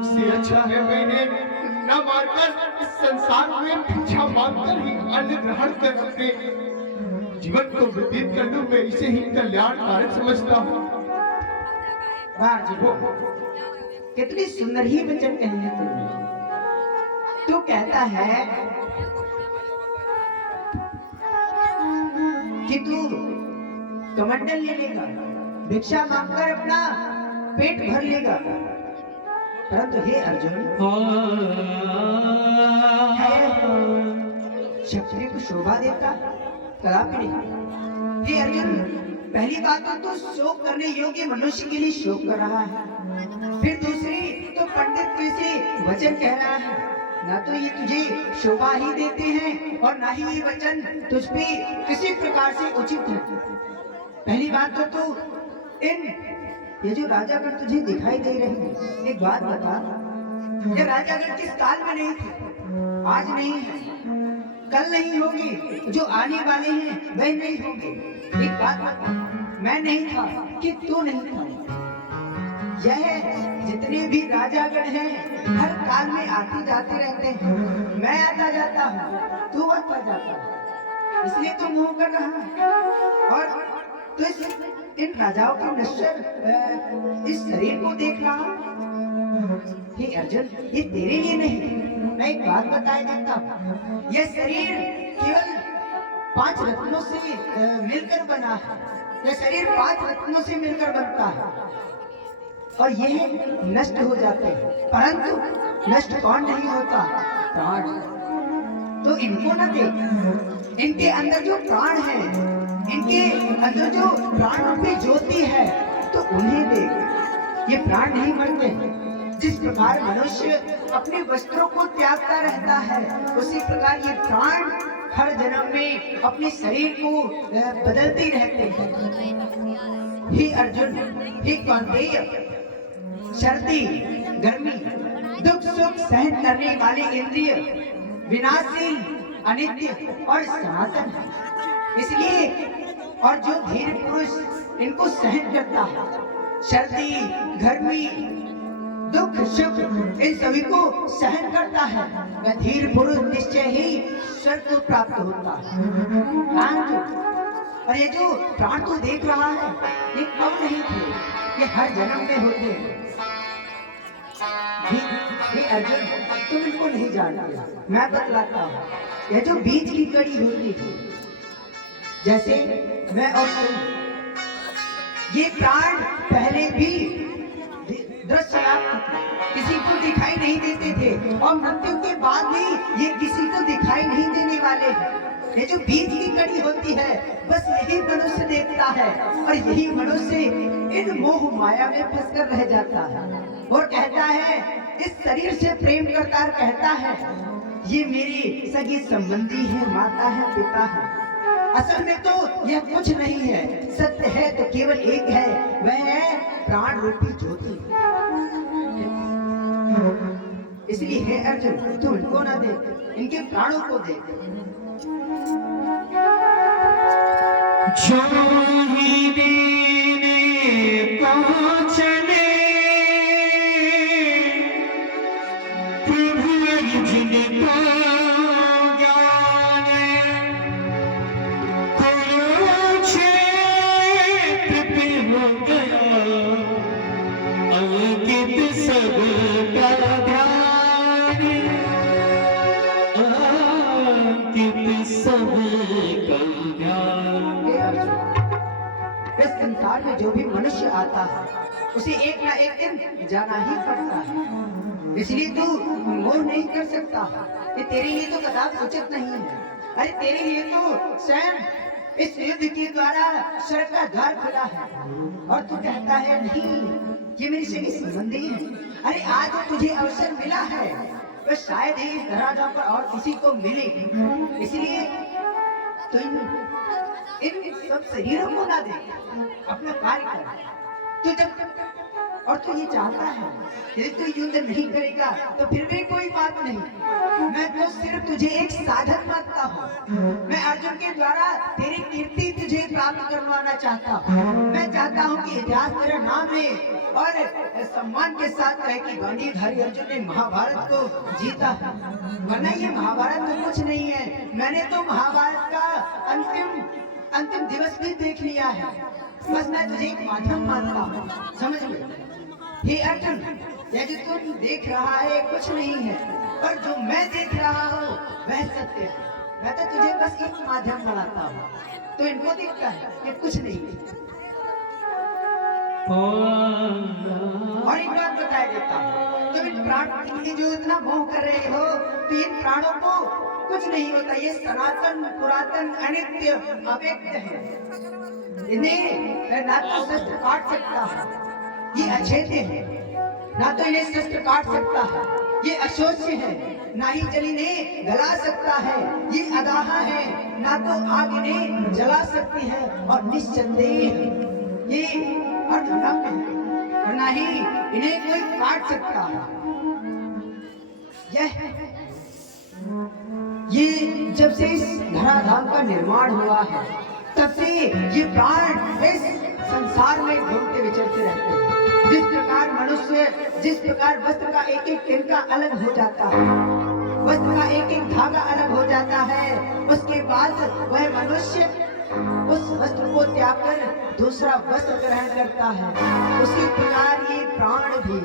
इससे अच्छा है मैंने न मारकर इस संसार में भिक्षा मांगकर ही अन्न ग्रहण कर अपने जीवन को व्यतीत कर लूं। मैं इसे ही कल्याणकारक समझता हूँ। वाह जी, वो कितनी सुंदर ही वचन कहे हैं तुमने। तू कहता है कि तू कमंडल ले लेगा, भिक्षा मांगकर अपना पेट भर लेगा, परंतु हे अर्जुन, क्षत्रिय को शोभा देता कदापि नहीं। हे अर्जुन, पहली बात तो शोक करने योग्य मनुष्य के लिए शोक कर रहा है, फिर दूसरी तो पंडित कैसे वचन कह रहा है, ना तो ये तुझे शोभा ही देते हैं और ना ही ये वचन तुझ पे किसी प्रकार से उचित है। पहली बात तो ये जो राजागण तुझे दिखाई दे रहे हैं, एक बात बता, ये राजागण किस काल में नहीं थे, आज नहीं है, कल नहीं होगी, जो आने वाले हैं वह नहीं होंगे। एक बात बता, मैं नहीं था कि तू नहीं था, यह जितने भी राजागण हैं हर काल में आते जाते रहते हैं, मैं आता जाता हूँ, तू आता जाता है, इसलिए तू मोह कर रहा है और तो इन राजाओं के नश्वर इस शरीर को देख रहा। हे अर्जुन, ये तेरे लिए नहीं, मैं एक बात बताया देता हूँ, यह शरीर केवल 5 रत्नों से मिलकर बना है, यह शरीर 5 रत्नों से मिलकर बनता है और यह नष्ट हो जाते हैं, परंतु नष्ट कौन नहीं होता? प्राण। तो इनको न देख, इनके अंदर जो प्राण है, इनके अंदर जो प्राण रूपी ज्योति है, तो उन्हें देख, ये प्राण नहीं मरते। जिस प्रकार मनुष्य अपने वस्त्रों को त्यागता रहता है, उसी प्रकार ये प्राण हर जन्म में अपने शरीर को बदलते रहते हैं। हे अर्जुन, हे कौन्तेय, सर्दी गर्मी दुख सुख सहन करने वाले इंद्रिय विनाशील, अनित्य और सनातन है, इसलिए और जो धीर पुरुष इनको सहन करता है, सर्दी गर्मी दुख सुख इन सभी को सहन करता है, वह धीर पुरुष निश्चय ही स्वर्ग को प्राप्त होता है। और ये जो प्राण को देख रहा है, ये कब नहीं थे, ये हर जन्म में होते हैं। हे अर्जुन, तुम इनको नहीं जानते, मैं बतलाता हूँ। यह जो बीज की कड़ी होती है, जैसे मैं और तुम, ये प्राण पहले भी दृश्य किसी को दिखाई नहीं देते थे और मृत्यु के बाद भी ये किसी को दिखाई नहीं देने वाले हैं। ये जो बीज की कड़ी होती है, बस यही मनुष्य देखता है और यही मनुष्य इन मोह माया में फंसकर रह जाता है और कहता है, इस शरीर से प्रेम करता है, कहता है ये मेरी सगी संबंधी है, माता है, पिता है। असल में तो यह कुछ नहीं है, सत्य है तो केवल एक है, वह है प्राण रूपी ज्योति। इसलिए हे अर्जुन, तू इनको ना देख, इनके प्राणों को देख। जो ही देने को चले प्रभु अर्जुन को ज्ञान, कुरुक्षेत्र पे हो गया अंकित सबका ध्यान, अंकित सबका ध्यान। इस संसार में जो भी मनुष्य आता है, उसे एक ना एक दिन जाना ही पड़ता है, इसलिए तू मोह नहीं कर सकता। ये तेरे लिए तो कदापि उचित नहीं है। अरे तेरे लिए तो स्वयं इस युद्ध के द्वारा स्वर्ग का द्वार खुला है और तू कहता है नहीं, ये मेरी सगी संबंधी है। अरे आज तुझे अवसर मिला है, तो शायद ही इस धराधाम पर और किसी को मिले, इसलिए तो इन सब शरीरों को ना दे, अपना कार्य कर। तू जब और तू ये चाहता है यदि तू युद्ध नहीं करेगा तो फिर भी कोई बात नहीं, मैं तो सिर्फ तुझे एक साधन मानता हूँ। मैं अर्जुन के द्वारा तेरी कीर्ति तुझे प्राप्त करवाना चाहता हूँ। मैं चाहता हूँ कि इतिहास तेरा नाम ले और सम्मान के साथ कहे कि गांडीवधारी अर्जुन ने महाभारत को जीता है, वरना ये महाभारत तो कुछ नहीं है। मैंने तो महाभारत का अंतिम दिवस भी देख लिया है, बस मैं तुझे एक माध्यम मानता हूँ, समझ में। हे अर्जुन, यह जो तुम देख रहा है कुछ नहीं है, पर जो मैं देख रहा हूँ वह सत्य है। मैं तो तुझे बस एक माध्यम बनाता हूँ, तो इनको दिखता है कि कुछ नहीं है। और एक बात बता देता हूँ, तुम इन प्राणों की जो इतना मोह कर रहे हो, तो इन प्राणों को कुछ नहीं होता। ये सनातन पुरातन अनित्य अव्यक्त है। इन्हें ना तो शस्त्र काट सकता है, ये अछेद्य है, ना तो इन्हें शस्त्र काट सकता है, ये अशोच्य है, ना ही जल इन्हें गला सकता है, ये अदाहा है, ना तो आग इन्हें जला सकती है, और निस्संदेह ये अर्धनम्य है, और ना ही इन्हें कोई काट सकता है। ये जब से इस धराधाम का निर्माण हुआ है, तब से ये प्राण इस संसार में घूमते विचरते रहते हैं। जिस प्रकार मनुष्य, जिस प्रकार वस्त्र का एक एक तिनका अलग हो जाता है, वस्त्र का एक एक धागा अलग हो जाता है, उसके बाद वह मनुष्य उस वस्त्र को त्याग कर दूसरा वस्त्र ग्रहण करता है, उसी प्रकार ये प्राण भी,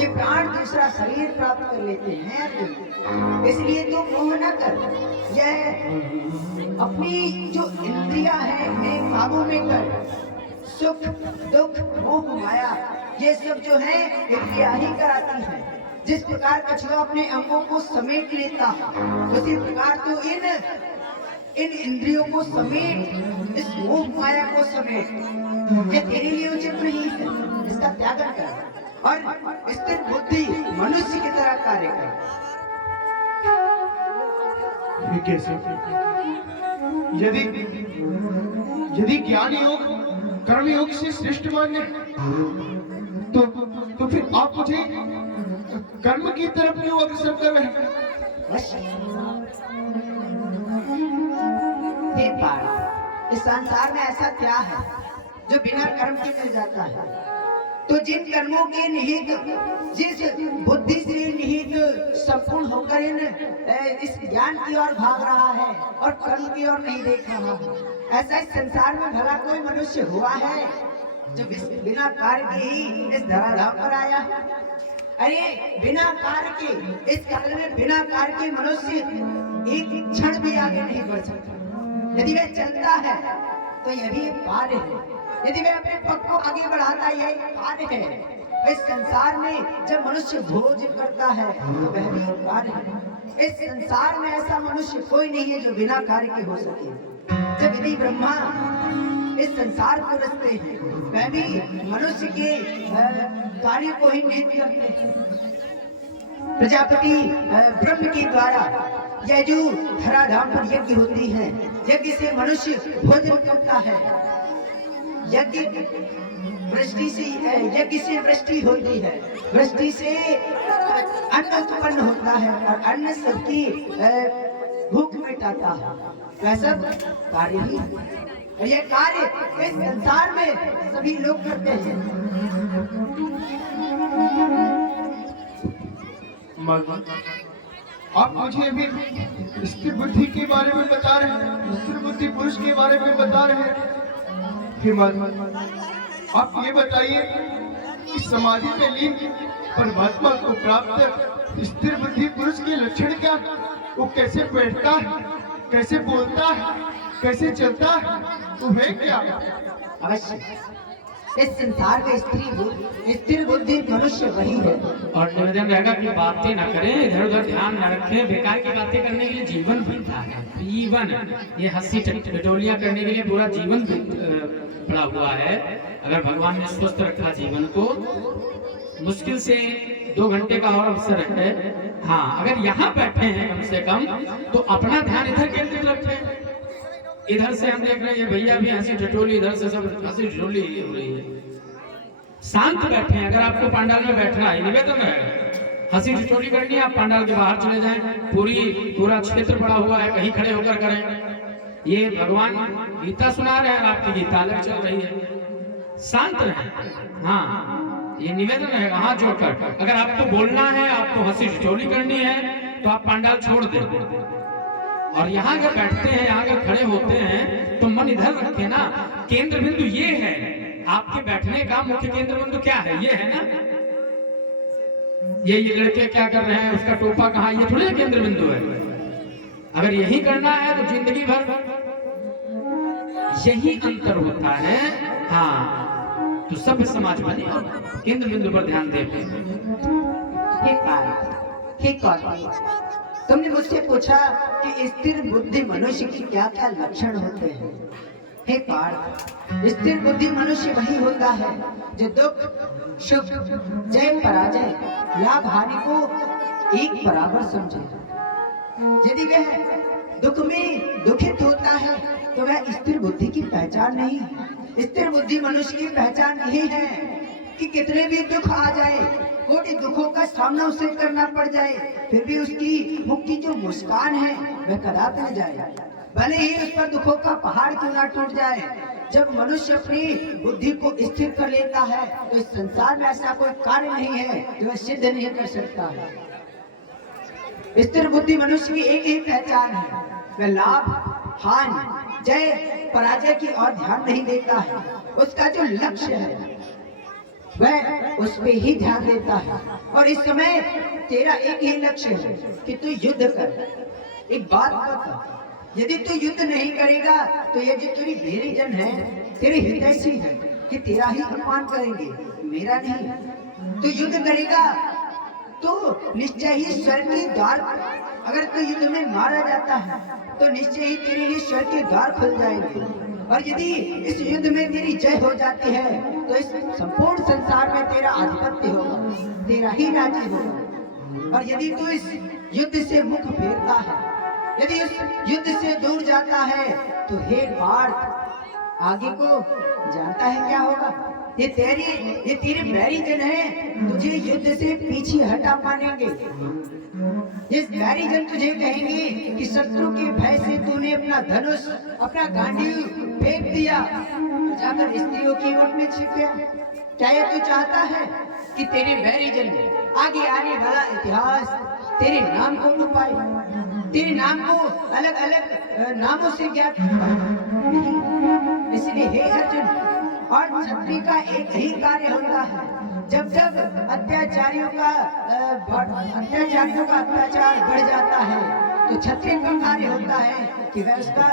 ये प्राण दूसरा शरीर प्राप्त कर लेते हैं। इसलिए तो मोह न कर, यह अपनी जो इंद्रियां हैं इन्हें काबू में कर। सुख दुख मोह माया ये सब जो है इंद्रियां ही कराती है। जिस प्रकार कछुआ अपने अंगों को समेट लेता है, उसी प्रकार तो इन इंद्रियों को समेट, इस मोह माया को समेट। ये तेरे लिए उचित नहीं है, इसका त्याग कर और स्थिर बुद्धि मनुष्य की तरह कार्य कर। कैसे? यदि ज्ञान योग कर्म योग से श्रेष्ठ मान्य तो फिर आप मुझे कर्म की तरफ क्यों अग्रसर कर रहे हैं? इस संसार में ऐसा क्या है जो बिना कर्म के मिल जाता है? तो जिन कर्मों के निहित, जिस बुद्धि से निहित संपूर्ण होकर इस ज्ञान की ओर भाग रहा है और कर्म की ओर नहीं देख रहा है, ऐसा इस संसार में भला कोई मनुष्य हुआ है जो बिना कार्य के ही इस धराधाम पर आया? अरे बिना कार्य के, इस काल में बिना कार्य के मनुष्य एक क्षण भी आगे नहीं बढ़ सकता। यदि वह चलता है तो यह भी एक कार्य है, यदि वह अपने पग को आगे बढ़ाता है यह एक कार्य है। इस संसार में जब मनुष्य भोज करता है तो वह भी एक कार्य है। इस संसार में ऐसा मनुष्य कोई नहीं है जो बिना कार्य के हो सके। जब यदि ब्रह्मा इस संसार को रचते हैं, वह भी मनुष्य के कार्य को ही निहित करते हैं। प्रजापति ब्रह्म के द्वारा यह जो धराधाम पर यज्ञ होती है, यज्ञ से मनुष्य भोजन करता है। यज्ञ वृष्टि से, यज्ञ से वृष्टि होती है, वृष्टि से अन्न उत्पन्न होता है और अन्न सबकी भूख मिटाता है। वैसा कार्य ही, और यह कार्य इस संसार में सभी लोग करते हैं। आप मुझे अभी स्थिर बुद्धि के बारे में बता रहे हैं, स्थिर बुद्धि पुरुष के बारे में बता रहे हैं। आप ये बताइए कि समाधि में लीन परमात्मा को प्राप्त स्थिर बुद्धि पुरुष के लक्षण क्या? वो कैसे बैठता है, कैसे बोलता है, कैसे चलता है, वो है क्या? अवश्य इस संसार में स्थिर बुद्धि मनुष्य वही है। और निवेदन रहेगा कि बातें ना करें, इधर उधर ध्यान न रखें, बेकार की बातें करने के लिए जीवन बीता है। जीवन ये हंसी टटोलियां करने के लिए पूरा जीवन पड़ा हुआ है। अगर भगवान ने स्वस्थ रखा जीवन को, मुश्किल से 2 घंटे का और अवसर है। हाँ, अगर यहाँ बैठे हैं कम से कम तो अपना ध्यान इधर केंद्रित रखें। इधर से हम देख रहे हैं ये भैया भी हंसी टटोली, इधर से सब हंसी टटोली हो रही है। शांत बैठे हैं। अगर आपको पंडाल में बैठना है, निवेदन है, हंसी ठिठोली करनी है, आप पंडाल के बाहर चले जाएं। पूरा क्षेत्र पड़ा हुआ है, कहीं खड़े होकर करें। ये भगवान गीता सुना रहे हैं, आपकी गीता अलग चल रही है। शांत रहें। हाँ, ये निवेदन रहेगा हाथ जोड़कर। अगर आपको बोलना है, आपको हंसी ठिठोली करनी है, तो आप पंडाल छोड़ दें। और यहाँ अगर बैठते हैं, यहाँ अगर खड़े होते हैं, तो मन इधर रखें ना। केंद्र बिंदु ये है, आपके बैठने का मुख्य केंद्र बिंदु क्या है? ये है ना। ये लड़के क्या कर रहे हैं, उसका टोपा कहाँ, ये थोड़ी केंद्र बिंदु है। अगर यही करना है तो जिंदगी भर यही अंतर होता है। हाँ, तो सभ्य समाज बने और केंद्र बिंदु पर ध्यान देते हैं। ठीक बात। तुमने मुझसे पूछा कि स्थिर बुद्धि मनुष्य की क्या क्या लक्षण होते हैं। हे पार्थ, स्थिर बुद्धि मनुष्य वही होता है जो दुख सुख, जय पराजय, लाभ हानि को एक बराबर समझे। यदि वह दुख में दुखित होता है तो वह स्थिर बुद्धि की पहचान नहीं है। स्थिर बुद्धि मनुष्य की पहचान यही है कि कितने भी दुख आ जाए, कोटि दुखों का सामना उसे करना पड़ जाए, फिर भी उसकी मुख की जो मुस्कान है वह कदापि न जाए, भले ही उस पर दुखों का पहाड़ क्यों ना टूट जाए। जब मनुष्य अपनी बुद्धि को स्थिर कर लेता है तो इस संसार में ऐसा कोई कार्य नहीं है जो वह सिद्ध नहीं कर सकता है। स्थिर बुद्धि मनुष्य की एक ही पहचान है, वह लाभ हानि, जय पराजय की ओर ध्यान नहीं देता है। उसका जो लक्ष्य है वह उस पे ही ध्यान देता है। और इस समय तेरा एक ही लक्ष्य है कि तू युद्ध कर। एक बात बता, यदि तू युद्ध नहीं करेगा तो ये जो तेरी भेरी जन है, तेरे हितैषी है कि तेरा ही अपमान करेंगे, मेरा नहीं। तू युद्ध करेगा तो निश्चय ही स्वर्ग के द्वार, अगर तू युद्ध में मारा जाता है तो निश्चय ही तेरे लिए स्वर्ग के द्वार खुल जाएंगे। और यदि इस युद्ध में तेरी जय हो जाती है तो इस संपूर्ण संसार में तेरा आधिपत्य होगा, तेरा ही राज्य होगा। और यदि तू इस युद्ध से मुख फेरता है, यदि उस युद्ध से दूर जाता है तो हे पार्थ, आगे को जानता है क्या होगा? ये तेरे बैरी जन है, तुझे युद्ध से पीछे हटा पाएंगे। ये बैरी जन तुझे कहेंगे कि शत्रु के भय से तूने अपना धनुष, अपना गांडीव फेंक दिया, जाकर स्त्रियों की ओट में छिप गया। क्या ये तू चाहता है कि तेरे बैरी जन आगे आने वाला इतिहास तेरे नाम को छुपाए, तेरे नाम को अलग अलग नामों से ज्ञात नहीं। इसलिए हे अर्जुन, और क्षत्रिय का एक ही कार्य होता है, जब जब अत्याचारियों का अत्याचार बढ़ जाता है तो क्षत्रिय का कार्य होता है कि वह उसका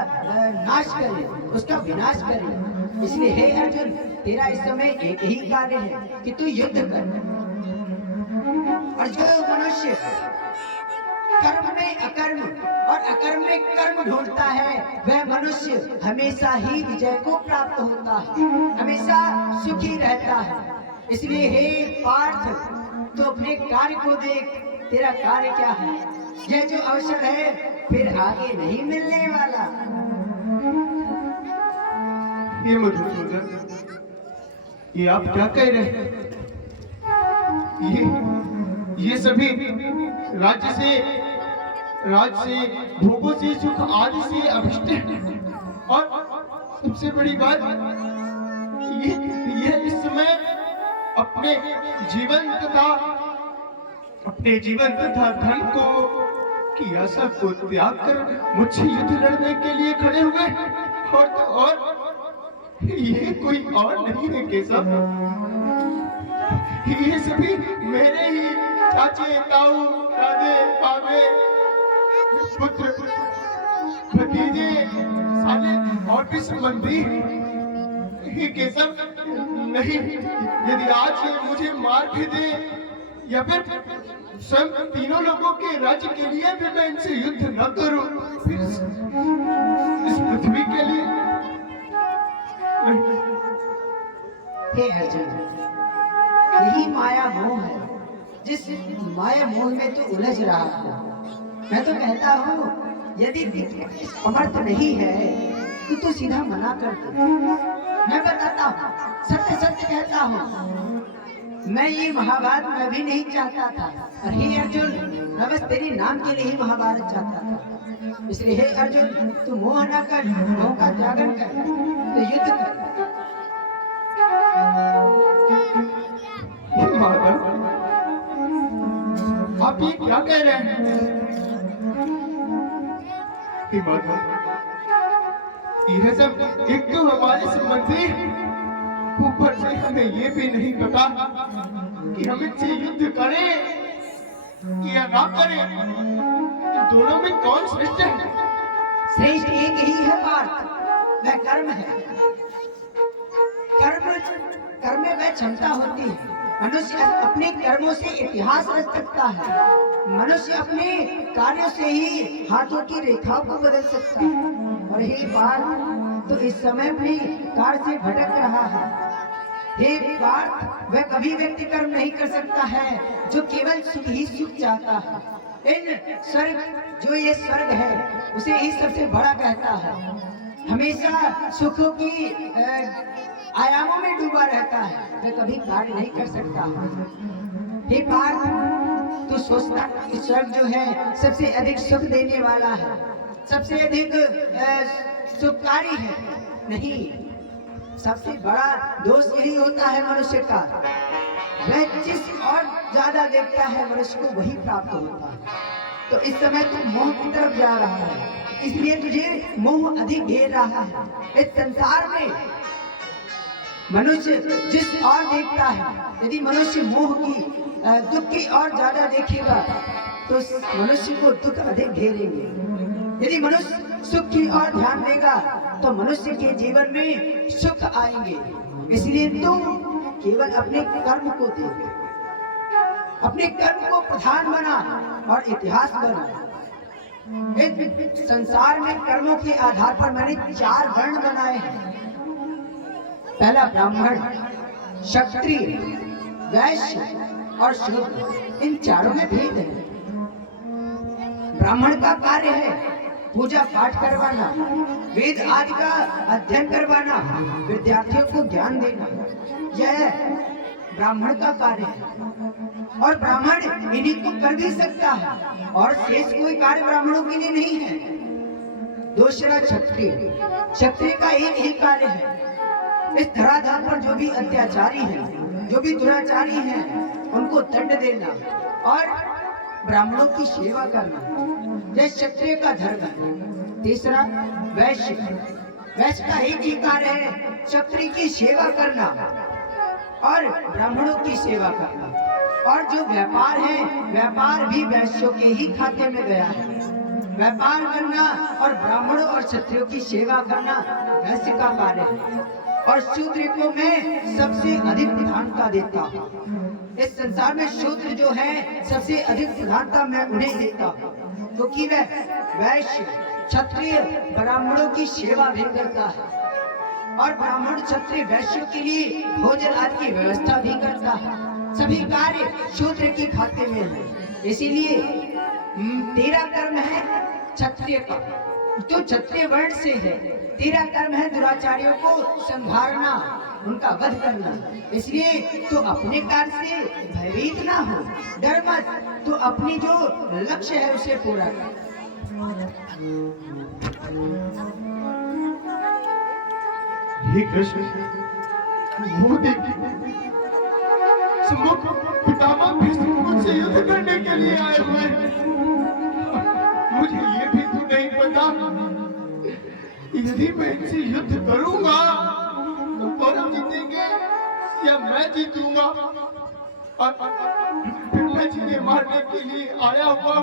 नाश करे, उसका विनाश करे। इसलिए हे अर्जुन, तेरा इस समय एक ही कार्य है कि तू युद्ध कर। और जो मनुष्य कर्म में अकर्म और अकर्म में कर्म ढूंढता है, वह मनुष्य हमेशा ही विजय को प्राप्त होता है, हमेशा सुखी रहता है। इसलिए हे पार्थ, तो अपने कार्य को देख, तेरा कार्य क्या है। यह जो अवसर है फिर आगे नहीं मिलने वाला। ये मधुसूदन, ये आप क्या कह रहे हैं? ये सभी राज्य से भोगों से, सुख आदि से अभिष्ट है। और सबसे बड़ी बात, ये इस समय अपने जीवन तथा धन को की आशा को त्याग कर मुझसे युद्ध लड़ने के लिए खड़े हुए। और ये कोई और नहीं है केशव, ये सभी मेरे ही चाचे, ताऊ, दादे, बाबे, पुत्र, भतीजे, साले और भी संबंधी। केशव, नहीं, यदि आज ये मुझे मार भी दे या फिर स्वयं तीनों लोगों के राज्य के लिए भी मैं इनसे युद्ध न करूं, फिर इस पृथ्वी के लिए नहीं। हे अर्जुन, यही माया मोह है, जिस माया मोह में तू उलझ रहा है। मैं तो कहता हूँ यदि समर्थ नहीं है तो तू सीधा मना कर दे। मैं बताता हूँ, सत्य सत्य कहता हूँ, मैं ये महाभारत मैं भी नहीं चाहता था। और हे अर्जुन, मैं बस तेरे नाम के लिए ही महाभारत चाहता था। इसलिए हे अर्जुन, तू मोह न कर, मोह का त्यागन कर, तो युद्ध कर। माधव, आप ये क्या कह रहे हैं? माधव, यह सब एक तो हमारे संबंधी, ऊपर से हमें ये भी नहीं पता कि हम इनसे युद्ध करें या ना करें। इन दोनों में कौन श्रेष्ठ है? श्रेष्ठ एक ही है पार्थ, वह कर्म है। कर्म में वह क्षमता होती है। मनुष्य अपने कर्मों से इतिहास रच सकता है। मनुष्य अपने कार्यों से ही हाथों की रेखाओं को बदल सकता है। और हे पार्थ, तो इस समय भी कार से भटक रहा है। हे पार्थ, वह कभी व्यक्ति कर्म नहीं कर सकता है जो केवल सुख ही सुख चाहता है। इन स्वर्ग, जो ये स्वर्ग है, उसे ही सबसे बड़ा कहता है। हमेशा सुखों की आयामों में डूबा रहता है, वह कभी कार्य नहीं कर सकता। हे पार्थ, तू सोचता कि स्वर्ग जो है सबसे अधिक सुख देने वाला है, सबसे अधिक सुखकारी है। नहीं, सबसे बड़ा दोष यही होता है मनुष्य का, वह जिस और ज्यादा देखता है मनुष्य को वही प्राप्त होता है। तो इस समय तू मोह की तरफ जा रहा है, इसलिए तुझे मोह अधिक घेर रहा है। इस संसार में मनुष्य जिस और देखता है, यदि मनुष्य मोह की दुख की और ज्यादा देखेगा तो मनुष्य को दुख अधिक घेरेंगे। यदि मनुष्य सुख की और ध्यान देगा तो मनुष्य के जीवन में सुख आएंगे। इसलिए तुम केवल अपने कर्म को देखो, अपने कर्म को प्रधान बना और इतिहास बना। इस संसार में कर्मों के आधार पर मैंने 4 वर्ण बनाए हैं। पहला ब्राह्मण, क्षत्रिय, वैश्य और शूद्र। इन चारों में भेद है। ब्राह्मण का कार्य है पूजा पाठ करवाना, वेद आदि का अध्ययन करवाना, विद्यार्थियों को ज्ञान देना, यह ब्राह्मण का कार्य है। और ब्राह्मण इन्हीं को कर भी सकता है, और शेष कोई कार्य ब्राह्मणों के लिए नहीं है। दूसरा क्षत्रिय, क्षत्रिय का एक ही कार्य है, इस धराधाम पर जो भी अत्याचारी हैं, जो भी दुराचारी हैं, उनको दंड देना और ब्राह्मणों की सेवा करना, यह क्षत्रिय का धर्म है। तीसरा वैश्य, वैश्य का एक ही कार्य है, क्षत्रिय की सेवा करना और ब्राह्मणों की सेवा करना। और जो व्यापार है, व्यापार भी वैश्यों के ही खाते में गया है। व्यापार करना और ब्राह्मणों और क्षत्रियों की सेवा करना वैश्य का कार्य है। और शूद्र को मैं सबसे अधिक प्रधानता देता हूँ। इस संसार में शूद्र जो है सबसे अधिक प्रधानता मैं उन्हें देता हूँ, क्योंकि वह वैश्य, क्षत्रिय, ब्राह्मणों की सेवा भी करता है और ब्राह्मण, क्षत्रिय, वैश्य के लिए भोजन आदि की व्यवस्था भी करता है। सभी कार्य शूद्र के खाते में है। इसीलिए तेरा कर्म है क्षत्रिय का, जो क्षत्रिय वर्ण से है। तेरा कर्म है दुराचारियों को संहारना, उनका वध करना। इसलिए तो अपने कार्य से भयभीत ना हो, डर मत, तो अपनी जो लक्ष्य है उसे पूरा कर। हे कृष्ण, वो देखिए, सम्मुख पितामह भीष्म मुझसे युद्ध करने के लिए आए हुए हैं। मुझे ये भी तो नहीं पता, यदि मैं इनसे युद्ध करूंगा तो कौन जीतेंगे या मैं जीतूंगा। और फिर मैं जिन्हें मारने के लिए आया हुआ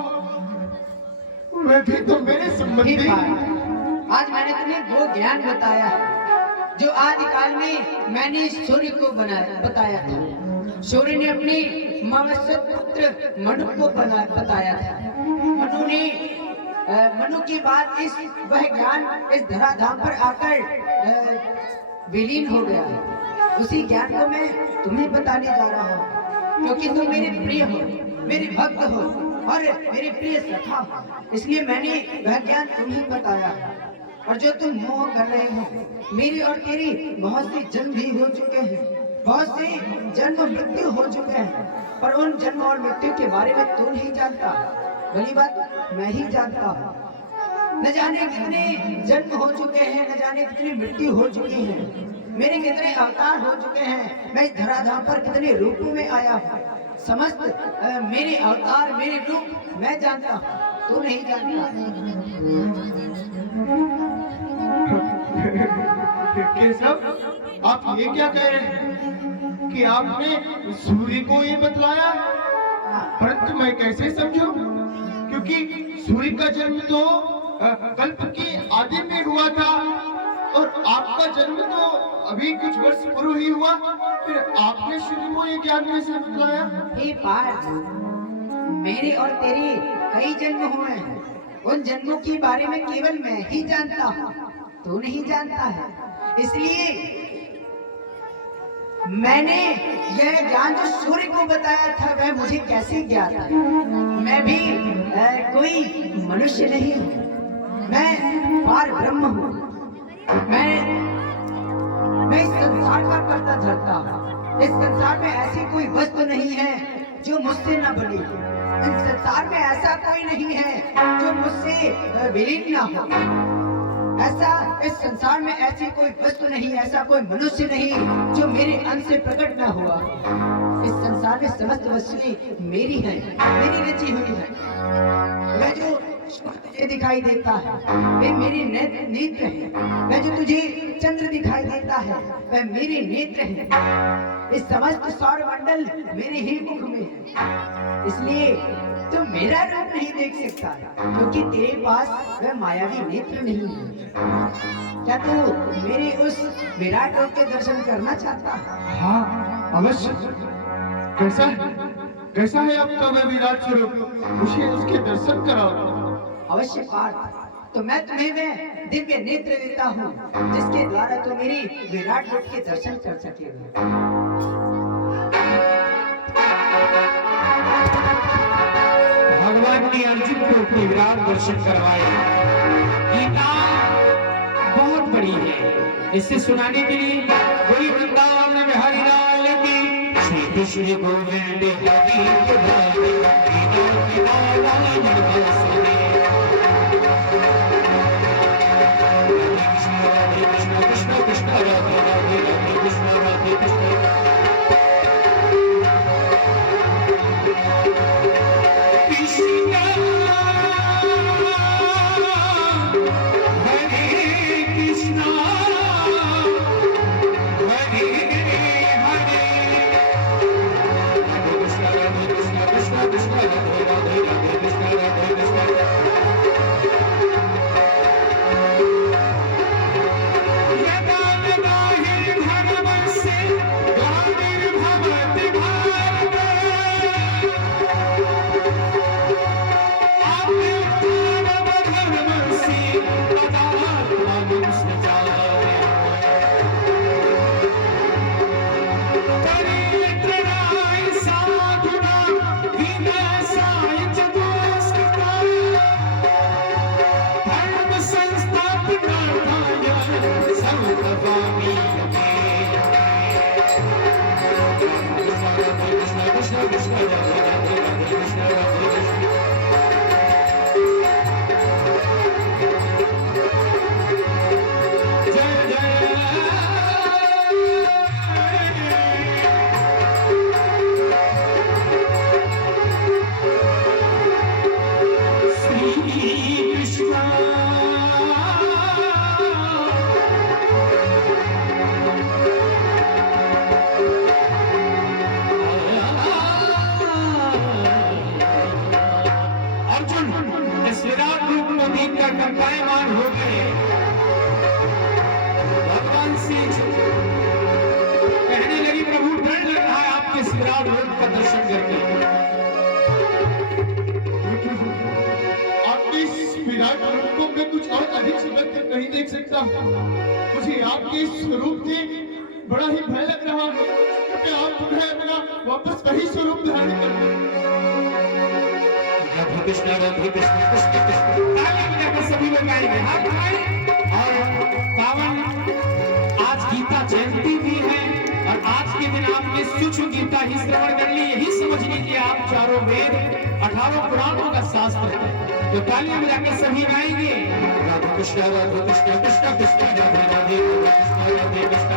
वह भी तो मेरे संबंधी। आज मैंने तुम्हें वो ज्ञान बताया जो आदिकाल में मैंने सूर्य को बताया था। सूर्य ने अपने मावसत पुत्र मनु को बताया था। मनु के बाद वह ज्ञान इस धराधाम पर आकर विलीन हो गया। उसी ज्ञान को मैं तुम्हें बताने जा रहा हूँ, क्योंकि तुम मेरे प्रिय हो, मेरे भक्त हो और मेरे प्रिय सखा हो, इसलिए मैंने वह ज्ञान तुम्हें बताया। और जो तुम मोह कर रहे हो, मेरी और तेरी बहुत से जन्म भी हो चुके हैं, बहुत से जन्म मृत्यु हो चुके हैं, पर उन जन्म और मृत्यु के बारे में तू नहीं जानता। भली बात मैं ही जानता हूँ। न जाने कितने जन्म हो चुके हैं, न जाने कितनी मृत्यु हो चुकी है, मेरे कितने अवतार हो चुके हैं, मैं इस धराधाम पर कितने रूपों में आया हूँ। समस्त मेरे अवतार, मेरे रूप मैं जानता हूँ, तू नहीं जानता। केशव, आप ये क्या कह रहे हैं कि आपने सूर्य को ये बतलाया, परंतु मैं कैसे समझूं? क्योंकि सूर्य का जन्म तो कल्प के आदि में हुआ था और आपका जन्म तो अभी कुछ वर्ष पूर्व ही हुआ, फिर आपने सूर्य को ये ज्ञान कैसे बतलाया? हे पार्थ, मेरे और तेरे कई जन्म हुए हैं, उन जन्मों के बारे में केवल मैं ही जानता हूँ, तू नहीं जानता है। इसलिए मैंने यह ज्ञान जो सूर्य को बताया था वह मुझे कैसे ज्ञात है? मैं भी कोई मनुष्य नहीं हूँ, मैं पार ब्रह्म हूँ। मैं इस संसार का कर्ता धर्ता हूँ। इस संसार में ऐसी कोई वस्तु नहीं है जो मुझसे न बनी हो। इस संसार में ऐसा कोई नहीं है जो मुझसे विलीन न हो। ऐसा इस संसार में ऐसी कोई वस्तु नहीं, ऐसा कोई मनुष्य नहीं जो मेरे अंश से प्रकट न हुआ। इस संसार में समस्त वस्तुएं मेरी हैं, मेरी रची हुई है। वह जो तुझे दिखाई देता है वह मेरे नेत्र है, वह जो तुझे चंद्र दिखाई देता है वह मेरे नेत्र है। इस समस्त सौरमंडल मेरे ही मुख में है, इसलिए तुम मेरा रूप नहीं देख सकता, क्योंकि तेरे पास वह मायावी नेत्र नहीं है। क्या तू मेरे उस विराट रूप के दर्शन करना चाहता है? हाँ अवश्य। कैसा है आपका वह विराट स्वरूप? मुझे उसके दर्शन कराओ। अवश्य पार्थ, तो मैं तुम्हें वह दिव्य नेत्र देता हूँ जिसके द्वारा तुम मेरी विराट रूप के दर्शन कर सकेगा। भगवान ने अर्जुन को अपने विराट दर्शन करवाए। गीता बहुत बड़ी है, इसे सुनाने के लिए कोई वृंदावन बिहारी लाल की श्री कृष्ण गोविंद कृष्ण कृष्ण राधे राधे राधे कृष्ण राधे कृष्ण। विराट रूप का दर्शन करके। आपकी इस विराट रूप को मैं कुछ और अधिक समय तक नहीं देख सकता हूँ। मुझे आपके इस स्वरूप से बड़ा ही भय लग रहा है कि आप पुनः अपना वापस वही स्वरूप धारण कर लें। राधे कृष्ण राधे कृष्ण कृष्ण कृष्ण। ताली बजाकर सभी लोग आएंगे, हाथ उठाएं। और पावन आज गीता जयंती भी है और आज के दिन आपने सूक्ष्म गीता ही श्रवण कर ली। यही समझ लीजिए आप चारों वेद 18 पुराणों का शास्त्र है। तो तालियां बजाकर सभी गाएंगे, राधे कृष्ण कृष्ण कृष्ण राधे राधे कृष्ण राधे कृष्ण।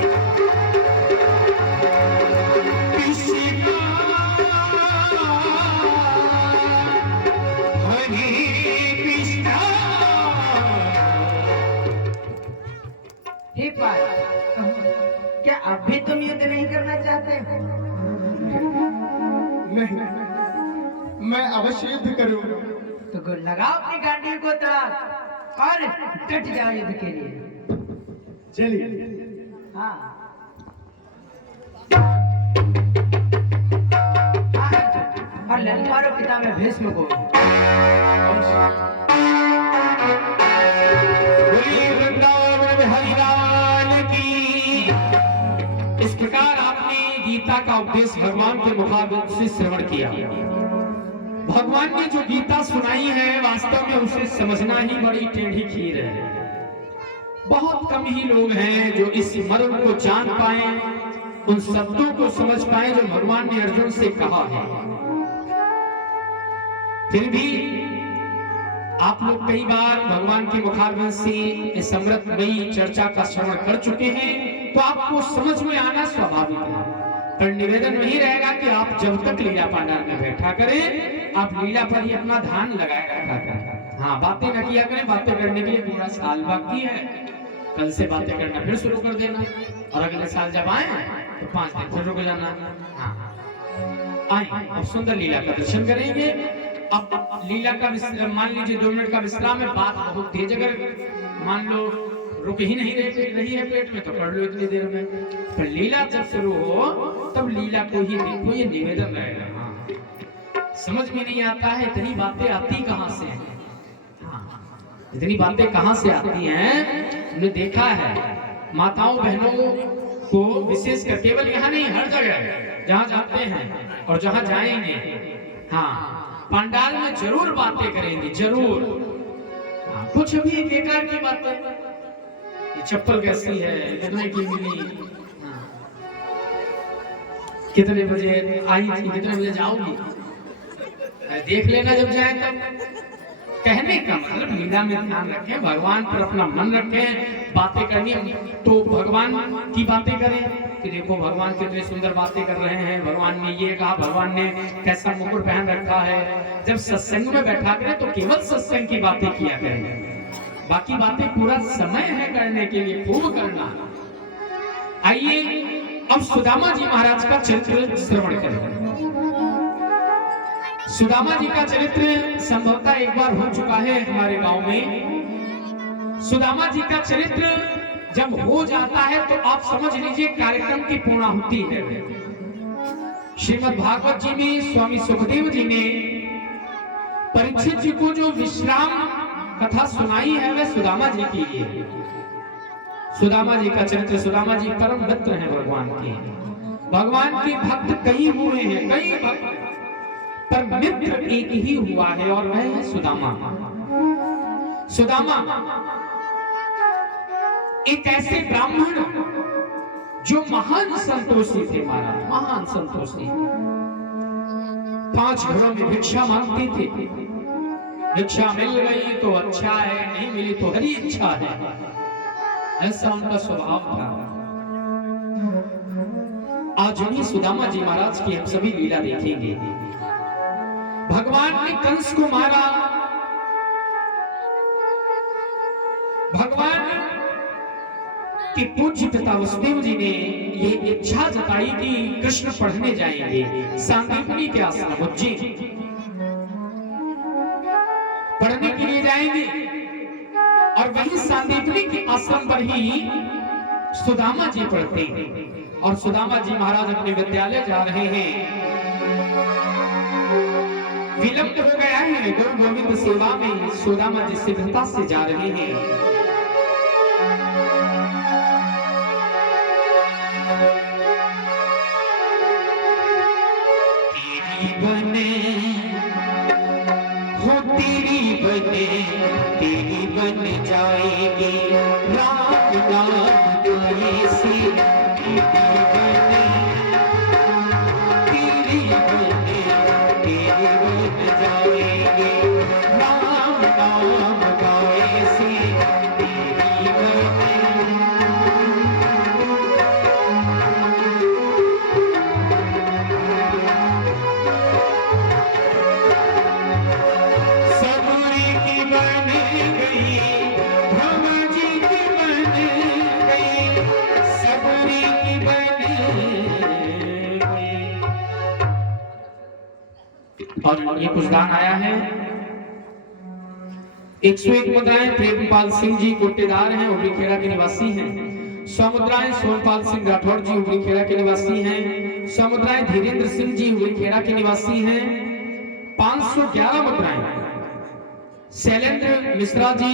हे पार्थ, क्या अब भी तुम युद्ध नहीं करना चाहते हो? नहीं, मैं अवश्य युद्ध करूंगा। तो गुण लगाओ अपनी गांडी को तड़ाक और डट जाओ युद्ध के लिए। चलिए। हाँ, और ललकारो पिता में भीष्म को। इस प्रकार आपने गीता का उपदेश भगवान के मुखारबिंद से श्रवण किया। भगवान ने जो गीता सुनाई है वास्तव में उसे समझना ही बड़ी टेढ़ी खीर है। बहुत कम ही लोग हैं जो इस मर्म को जान पाए, उन शब्दों को समझ पाए जो भगवान ने अर्जुन से कहा है। फिर भी आप लोग कई बार भगवान के मुखारबिंद से इस अमृतमयी चर्चा का श्रवण कर चुके हैं, तो आपको समझ में आना स्वाभाविक है। पर निवेदन नहीं रहेगा कि आप जब तक लीला पंडाल में बैठा करें, आप लीला पर ही अपना ध्यान लगाए रखा करें। हाँ, बातें न किया करें। बातें करने के लिए पूरा साल बाकी है, कल से बातें करना फिर शुरू कर देना, और अगले साल जब आए तो 5 दिन फिर रुक जाना। हाँ, आए अब सुंदर लीला का दर्शन करेंगे। अब लीला का मान लीजिए 2 मिनट का विश्राम है। बात बहुत तेज अगर मान लो रुक ही नहीं रही है पेट में तो कर लो इतनी देर में। पर लीला जब शुरू हो तब लीला को ही देखो, ये निवेदन रहेगा। हाँ, समझ में नहीं आता है इतनी बातें आती कहाँ से हैं। हाँ, इतनी बातें कहाँ से आती हैं। हमने देखा है माताओं बहनों को विशेष कर, केवल यहाँ नहीं हर जगह जहाँ जाते हैं और जहाँ जाएंगे, हाँ पंडाल में जरूर बातें करेंगे, जरूर। हाँ, कुछ भी बेकार की बातें, ये चप्पल कैसी है, कितने की मिली, हाँ, कितने बजे आई थी, कितने बजे जाओगी, देख लेना जब जाए तब। कहने का मतलब लीला में ध्यान रखें, भगवान पर अपना मन रखें। बातें करनी तो भगवान की बातें करें कि देखो भगवान कितने सुंदर बातें कर रहे हैं, भगवान ने ये कहा, भगवान ने कैसा मुकुट पहन रखा है। जब सत्संग में बैठा करें तो केवल सत्संग की बातें किया करें, बाकी बातें पूरा समय है करने के लिए, खूब करना। आइए अब सुदामा जी महाराज का चरित्र श्रवण करें। सुदामा जी का चरित्र संभवतः एक बार हो चुका है हमारे गांव में। सुदामा जी का चरित्र जब हो जाता है तो आप समझ लीजिए कार्यक्रम की पूर्णाहुति है। श्रीमद् भागवत जी में स्वामी सुखदेव जी ने परीक्षित जी को जो विश्राम कथा सुनाई है वह सुदामा जी की है। सुदामा जी का चरित्र, सुदामा जी परम मित्र हैं भगवान के। भगवान के भक्त कई हुए हैं, कई भक्त, पर मित्र एक ही हुआ है और वह है सुदामा। सुदामा एक ऐसे ब्राह्मण जो महान संतोषी थे महाराज, महान संतोषी। 5 घरों में भिक्षा मांगती थी, भिक्षा मिल गई तो अच्छा है, नहीं मिली तो हरी इच्छा है, ऐसा उनका स्वभाव था। आज उन्हीं सुदामा जी महाराज की हम सभी लीला देखेंगे। भगवान ने कंस को मारा, भगवान कि पूज्य पिता वसुदेव जी ने ये इच्छा जताई कि कृष्ण पढ़ने जाएंगे सांदीपनी के आश्रम उज्जैन, पढ़ने के लिए जाएंगे। और वही सांदीपनी के आश्रम पर ही सुदामा जी पढ़ते हैं। और सुदामा जी महाराज अपने विद्यालय जा रहे हैं विलंब हो गया है गुरु गोविंद सेवा में, सुदामा जी शीघ्रता से जा रहे हैं। तेरी बन जाएगी राम नाम गाए से, तेरी बन जाएगी राम नाम गाए से, तेरी और ये कुछ दान आया है 101 मुद्राएं प्रेमपाल सिंह जी कोटेदार हैं, उबरी खेड़ा के निवासी हैं। 100 मुद्राएं सोमपाल सिंह राठौर जी उबरी खेड़ा के निवासी हैं। 100 मुद्राएं धीरेन्द्र सिंह जी उबरी खेड़ा के निवासी हैं। 511 मुद्राएं शैलेंद्र मिश्रा जी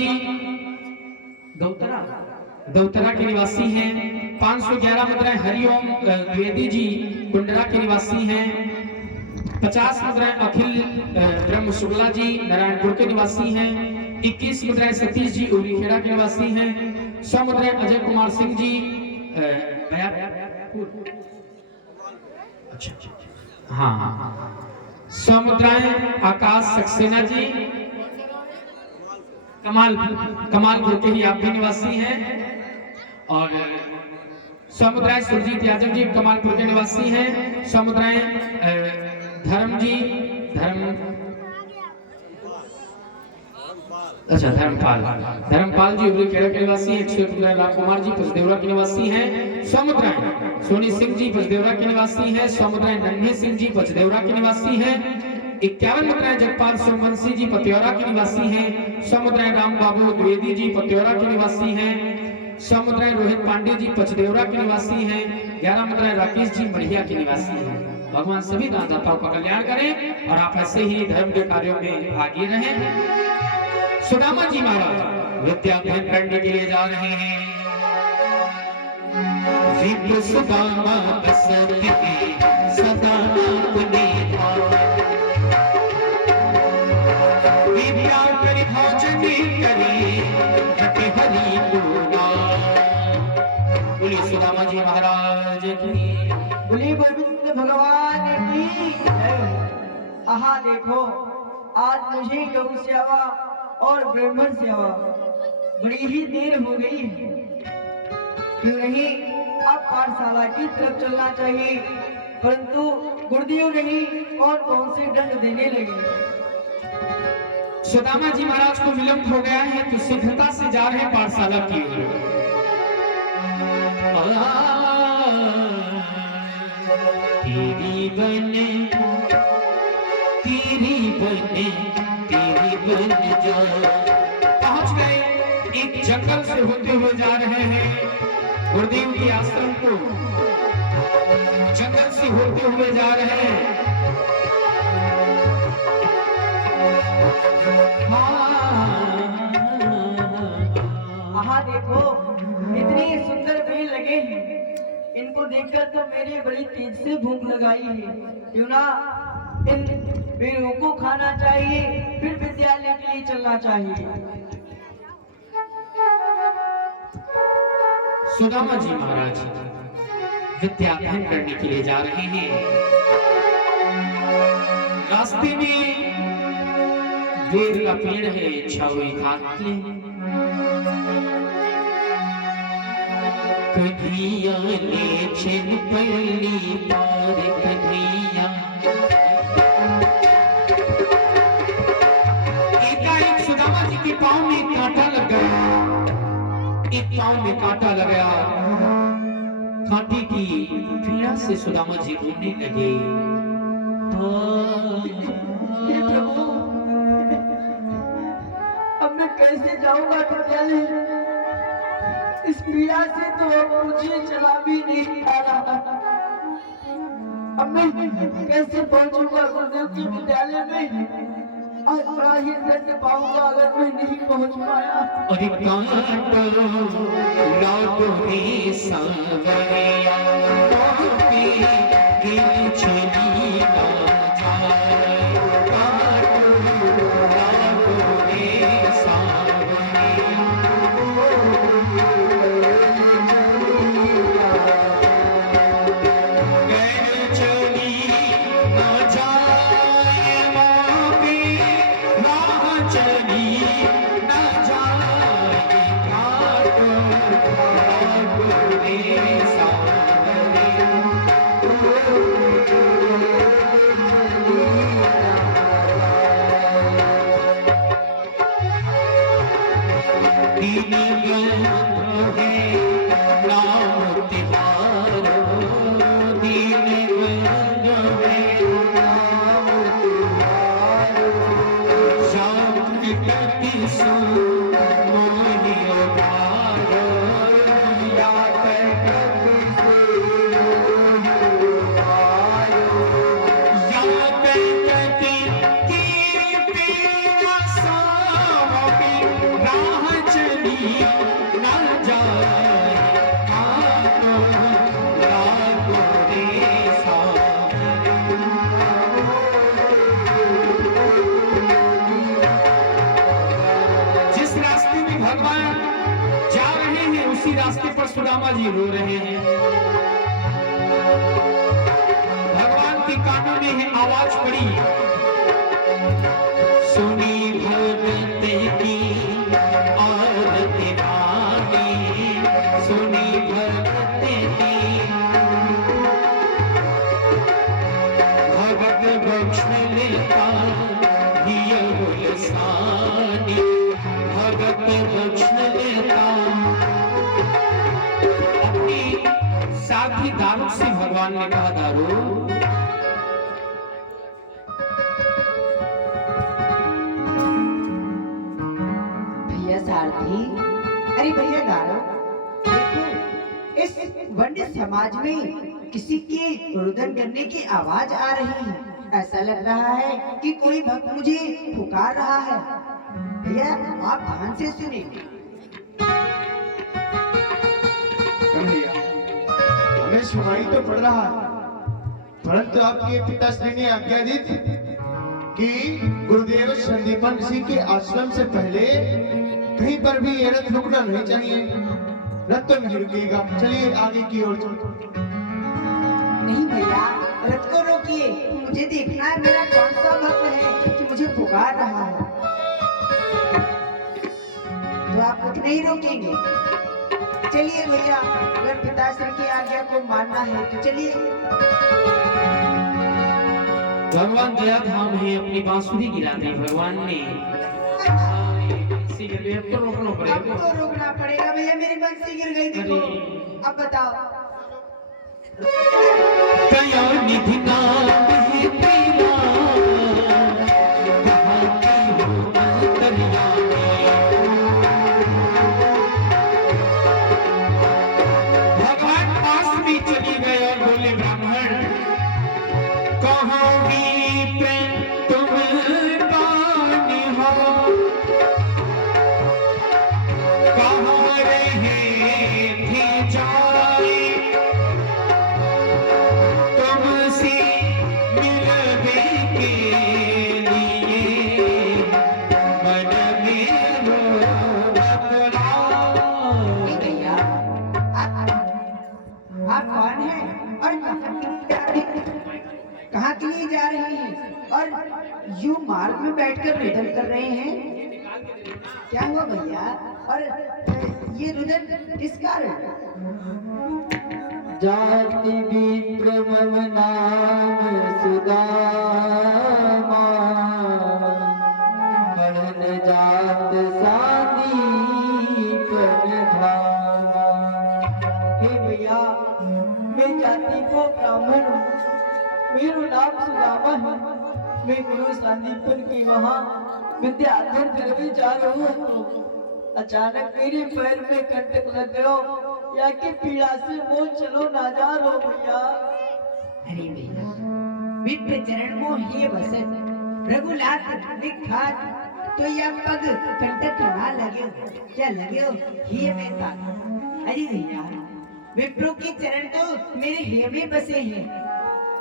दौतरा के निवासी हैं। 511 मुद्राएं हरिओम द्विवेदी जी कुंडरा के निवासी हैं। 50 मुद्राएं अखिल ब्रह्म शुक्ला जी नारायणपुर के निवासी हैं। 21 मुद्राएं सतीश जी उबरीखेड़ा के निवासी हैं। 100 मुद्राएं अजय कुमार सिंह जी हाँ 100 मुद्राएं आकाश सक्सेना जी कमालपुर के ही आप भी निवासी हैं। और 100 मुद्राएं सुरजीत यादव जी कमालपुर के निवासी हैं। 100 मुद्राएं धर्मपाल जी उबरीखेड़ा के निवासी हैं। 101 मुद्राएं राम कुमार जी पचदेवरा के निवासी हैं। 100 मुद्राएं सोनी सिंह जी पचदेवरा के निवासी हैं। 100 मुद्राएं नन्हे सिंह जी पचदेवरा के निवासी हैं। 51 मुद्राएं जगपाल सोमवंशी जी पतियौरा के निवासी हैं। 100 मुद्राएं राम बाबू द्विवेदी जी पतियौरा के निवासी हैं। 100 मुद्राएं रोहित पांडे जी पचदेवरा के निवासी हैं। 11 मुद्राएं राकेश जी मढ़िया के निवासी हैं। भगवान सभी दानदाताओं का कल्याण करें और आप ऐसे ही धर्म के कार्यों में आगे रहें। सुदामा जी महाराज विद्या अध्ययन करने के लिए जा रहे हैं। विप्र सुदामा बसंती सदा अपने विद्या करी भोजन करी हटे हरि गुणा। बोलिए सुदामा जी महाराज की। बोलिए गोविंद भगवान की जय। आहा देखो आज मुझे गौ सेवा और ब्राह्मण सेवा बड़ी ही देर हो गई है, क्यों नहीं अब पाठशाला की तरफ चलना चाहिए, परंतु गुरुदेव नहीं कौन से दंड देने लगे। सुदामा जी महाराज को विलंब हो गया है तो शीघ्रता से जा रहे हैं पाठशाला की ओर। तेरी बने जा। पहुंच गए एक जंगल से होते हुए जा रहे हैं गुरुदेव के आश्रम को, जंगल से होते हुए जा रहे हैं। आहा देखो इतने सुंदर पेड़ लगे हैं, इनको देखकर तो मेरी बड़ी तेज से भूख लगाई है। क्यों ना इन पेड़ों को खाना चाहिए, फिर विद्यालय के लिए चलना चाहिए। सुदामा जी महाराज विद्या अध्ययन करने के लिए जा रहे हैं। रास्ते में बेर का पेड़ है, छावे खाते कन्हैया ले छिन पल्ली पार कन्हैया। एकाएक सुदामा जी के पांव में कांटा लग गया, एक पांव में कांटा लग गया। कांटे की पीड़ा से सुदामा जी रोने लगे। हे प्रभु अब मैं कैसे जाऊंगा विद्यालय? इस पीड़ा से तो अब मुझे चला भी नहीं आ रहा। अब मैं कैसे पहुंचूंगा गुरुदेव के विद्यालय में? आज बड़ा ही दंड पाऊंगा अगर मैं नहीं पहुंच पाया। अरे कांटो लाडो रे सांवरिया मोहती दिल चली ना जाए। कांटो लाडो रे सांवरिया दिल चली ना जाए। मोहती राह चली ना जाए। कांटो लाडो रे सांवरिया दीन बंधु है नाम तिहारो। दीन बंधु है नाम तिहारो। शाम कति सो मोहि उबारो। या कति सो मोहि उबारो। या कति कीर्ति सावि राह चली ना जाए। कांटो लाडो रे सांवरिया जिस रास्ते में भगवान जा रहे हैं उसी रास्ते पर सुदामा जी रो रहे हैं। भगवान के कानों में है आवाज पड़ी, सुनी भगत की आरती वाणी। सुनी भगत की भगत बख्श लेता हिय हुलसानी। भगत बख्श लेता अपनी साथी दारू से भगवान ने कहा, दारू भैया सारथी, अरे भैया दारो, देखो इस वन्य समाज में किसी के रुदन करने की आवाज आ रही है। ऐसा लग रहा है कि कोई भक्त मुझे पुकार रहा है। भैया आप ध्यान से सुने। भैया हमें सुनाई तो पड़ रहा है, परंतु आपके पिताश्री ने आज्ञा दी थी कि गुरुदेव संदीपन ऋषि के आश्रम से पहले कहीं पर भी ये रथ रुकना नहीं चाहिए। रथ तो नहीं रुकेगा। चलिए आगे की ओर चलते। नहीं भैया, रथ को रोकिए, मुझे देखना है मेरा कौन सा भक्त है कि मुझे पुकार रहा है। तो आप कुछ नहीं रोकेंगे? चलिए भैया, अगर पिताश्री की आज्ञा को मानना है तो चलिए। भगवान जया धाम है, अपनी बांसुरी गिरा दी भगवान ने। इसीलिए अब तो रोकना अब पड़ेगा। तो रोकना पड़ेगा भैया, मेरी बंसी गिर गई देखो। अब बताओ। कया निधि नाम है तेरा, कहाँ की हो अंतर्यामी। भगवान पास भी चली गए और बोले, ब्राह्मण कहाँ भी प्रेम तुम पानी हो। कहाँ रहे थे जाए तुमसे मिलने के लिए। मन में रो बतलाओ। नहीं भैया, आप कौन हैं और कहाँ के लिए जा रहे हैं और यूं मार्ग में बैठकर रुदन कर रहे हैं? क्या हुआ भैया? और ये रुदन किस कारण? जाति विक्रम नाम सुदामा। कर्ण जात सादीपन धामा। हे भैया, मैं जाति को ब्राह्मण हूँ, मेरा नाम सुदामा है। मैं गुरु संदीपन की वहाँ विद्या अध्ययन करने जा रहा हूँ। अचानक मेरे पैर में कंटक लग गयो, या कि पीड़ा से वो चलो ना जा रो भैया। अरे भैया, विप्र चरण मोहिए बसत रघुनाथ विख्यात तो यह पग कंटक ना लगे क्या लगे हे में था। अरे भैया विप्रो के चरण तो मेरे हे में बसे हैं,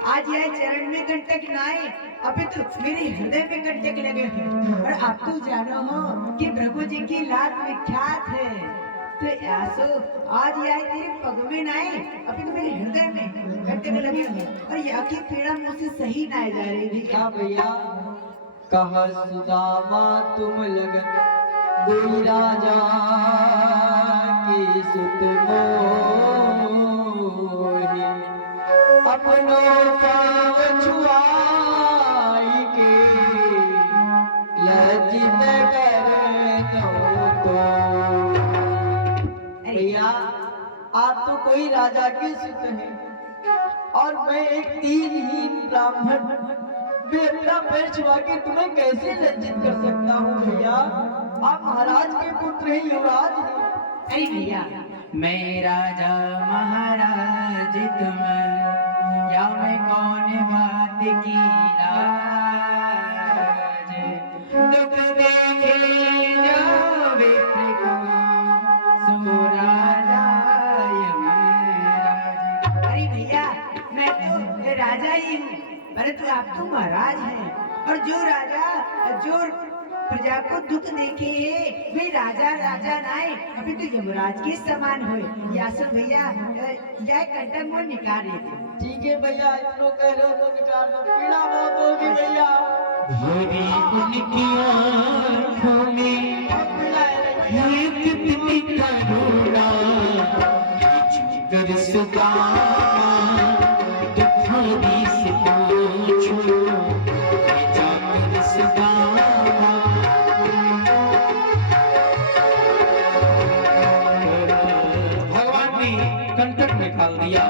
आज यह चरण में कंटक ना आए अभी तो मेरे हृदय में कंटक लगे हैं। और आप तो जानो हो कि प्रभु जी की लात विख्यात है, तो ऐसो आज यह तेरे पग में ना आए अभी तो मेरे हृदय में कंटक लगे हैं और यह की पीड़ा मुझसे सही ना जा रही थी। क्या भैया कहा सुदामा तुम लगन कोई राजा की सुत मोहि अपनों पाँव छुआई के लज्जित कर तो। भैया आप तो कोई राजा के सुत हैं और मैं एक दीनहीन ब्राह्मण मैं अपना पैर छुआ के तुम्हें कैसे लज्जित कर सकता हूँ भैया। आप महाराज के पुत्र हैं, युवराज हैं। अरे भैया मैं राजा महाराज तुम या मैं कौन बात की लाज, दुख देखे जो विप्र को सो राजा यमराज। अरे भैया मैं तो राजा ही हूँ परंतु आप तो महाराज हैं और जो राजा जो प्रजा को दुख देखे वे राजा राजा नाए अभी तो यमराज के समान हुए। या सो भैया यह कंटक मोड़ निकाल लेते। ठीक है भैया इतना कह रहे हो तो निकाल दो, पीड़ा बहुत होगी भैया। मेरी उनकी आँखों में अब पीड़ा है ये कितनी करुणा जिगर सुदामा दुखारी से पूछो जाकर सुदामा। भगवान ने कंटक निकाल दिया।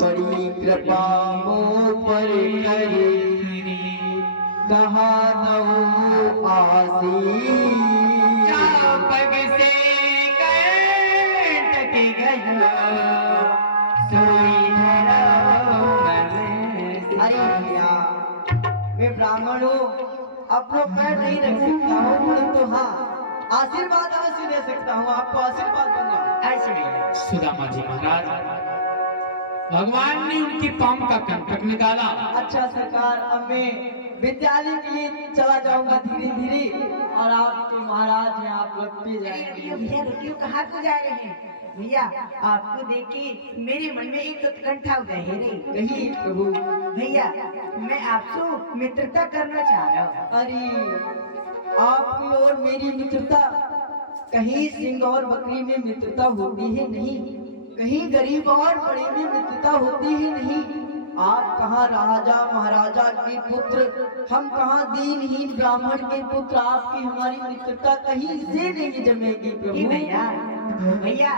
बड़ी कृपा मुँह पर करी कहा नौ आसी पग से कंटक गया सोई धरा अरे भैया मैं ब्राह्मण हूँ अपना पैर नहीं रख सकता हूँ परंतु हाँ आशीर्वाद अवश्य दे सकता हूँ, आपको आशीर्वाद दूंगा। ऐसे सुदामा जी महाराज भगवान ने उनकी पाँव का कंटक निकाला। अच्छा सरकार अब मैं विद्यालय के लिए चला जाऊंगा धीरे धीरे और आप तो महाराज हैं आप लोग पे जाएंगे। भैया रुकियो कहाँ को जा रहे हैं भैया आपको देख के मेरे मन में एक उत्कंठा उदय है रे। कहीं प्रभु भैया मैं आपसे मित्रता करना चाह रहा हूँ। अरे आपकी और मेरी मित्रता कहीं सिंह और बकरी में मित्रता होती है नहीं, कहीं गरीब और बड़े में मित्रता होती ही नहीं। आप कहाँ राजा महाराजा के पुत्र, हम कहाँ दीनहीन ब्राह्मण के पुत्र, आपकी हमारी मित्रता कहीं से नहीं जमेगी प्रभु। भैया भैया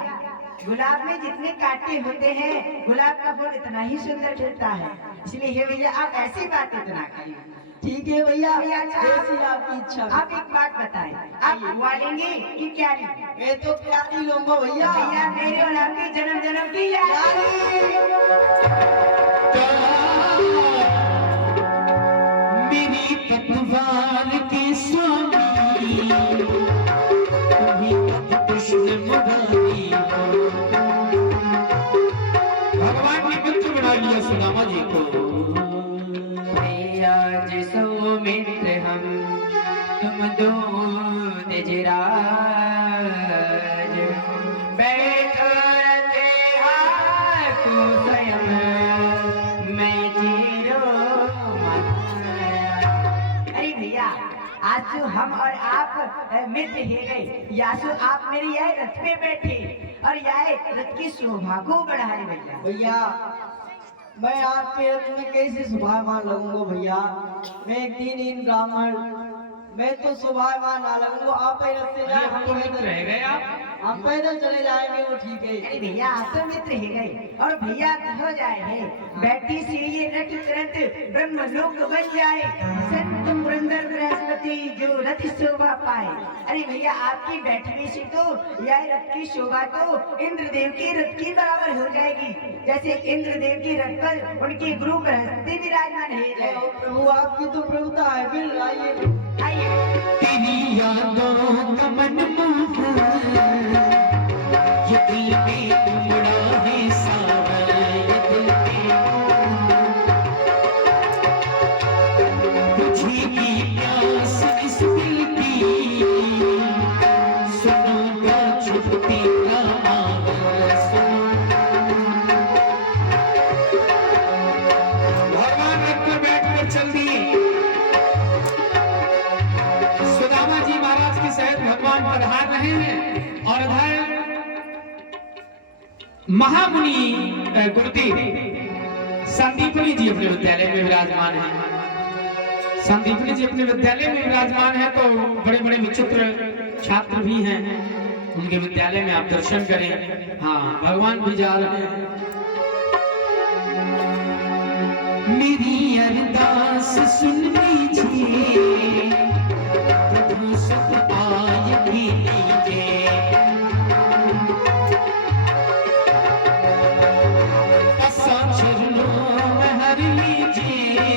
गुलाब में जितने कांटे होते हैं गुलाब का फूल इतना ही सुंदर खिलता है, इसलिए हे भैया आप ऐसी बात इतना करिए। ठीक है भैया अच्छा, जैसी आपकी इच्छा। आप एक बात बताएं आप हुआ लेंगे कि क्या लेंगे? मैं तो क्या नहीं लूंगा भैया। भैया मेरे और आपकी जन्म जन्म की मेरी पतवार के स्वामी कृष्ण मुरारी भगवान ने मित्र बना लिया सुदामा जी को। जिसो मित्र हम तुम दो निजराज बैठो रते हाथों स्वयं मैं जीरो अरे भैया आज जो हम और आप मित्र है गए या सो आप मेरी यह रथ में बैठे और यह रथ की शोभा को बढ़ाए भैया। भैया मैं आपके रथ में कैसे शोभामान लगूंगा भैया। मैं एक दीनहीन ब्राह्मण मैं तो सुबह वहाँ ना लगूँ, आप पैदल से जाए, अब तो मित्र रह गए आप। हम पैदल चले जाएंगे, वो ठीक है। अरे भैया आप तो मित्र है गए और भैया हो जाए हैं बैठी से ये रथ तुरंत ब्रह्मलोक बन जाए, संत पुरंदर बृहस्पति जो रथ शोभा पाए। अरे भैया आपकी बैठने से तो यह रथ की शोभा तो इंद्रदेव के रथ की बराबर हो जाएगी, जैसे इंद्रदेव के रथ पर उनके गुरु बृहस्पति विराजमान है। प्रभु आपकी तो प्रभुता है, बिल आइए आइए तेरी यादों का मन मोहन, ये दिल में उमड़ा है सावन, ये दिल में तुझी की प्यास इस दिल की, सुनूंगा छुपती का आवाज़, भगवान रथ पर बैठकर चल दिए। सुदामा जी महाराज के सहित भगवान पधार रहे हैं और इधर महामुनि गुरुदेव संदीपनी जी अपने विद्यालय में विराजमान हैं। संदीपनी जी अपने विद्यालय में विराजमान है तो बड़े बड़े विचित्र छात्र भी हैं, उनके विद्यालय में आप दर्शन करें। हाँ, भगवान भी जा रहे हैं। मेरी अरदास सुन लीजिए, प्रभु सुख पाय भी लीजिए, ऐसा चरणों में हर लीजिए,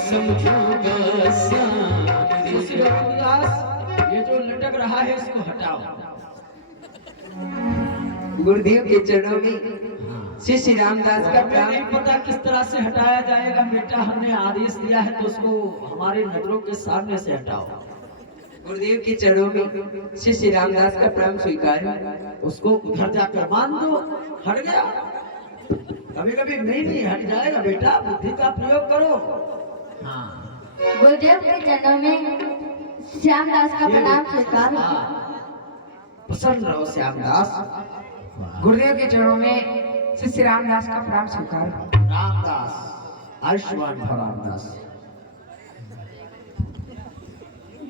समझोगा श्याम श्री रे। रघुदास, ये जो लटक रहा है इसको हटाओ। गुरुदेव के चरणों में श्री श्री रामदास का हमें प्राण। नहीं पता किस तरह से हटाया जाएगा बेटा, हमने आदेश दिया है तो उसको हमारे नजरों के सामने से हटाओ। गुरुदेव के चरणों में श्री श्री रामदास का प्राण स्वीकार। उसको उधर जाकर मान दो, हट गया। कभी कभी नहीं हट जाएगा बेटा, बुद्धि का प्रयोग करो। हाँ, गुरुदेव के चरणों में श्यामदास का प्रणाम स्वीकार। हाँ, प्रसन्न रहो श्यामदास। गुरुदेव के चरणों में श्री श्री रामदास का प्राण स्वीकार। रामदास, आयुष्मान भव रामदास।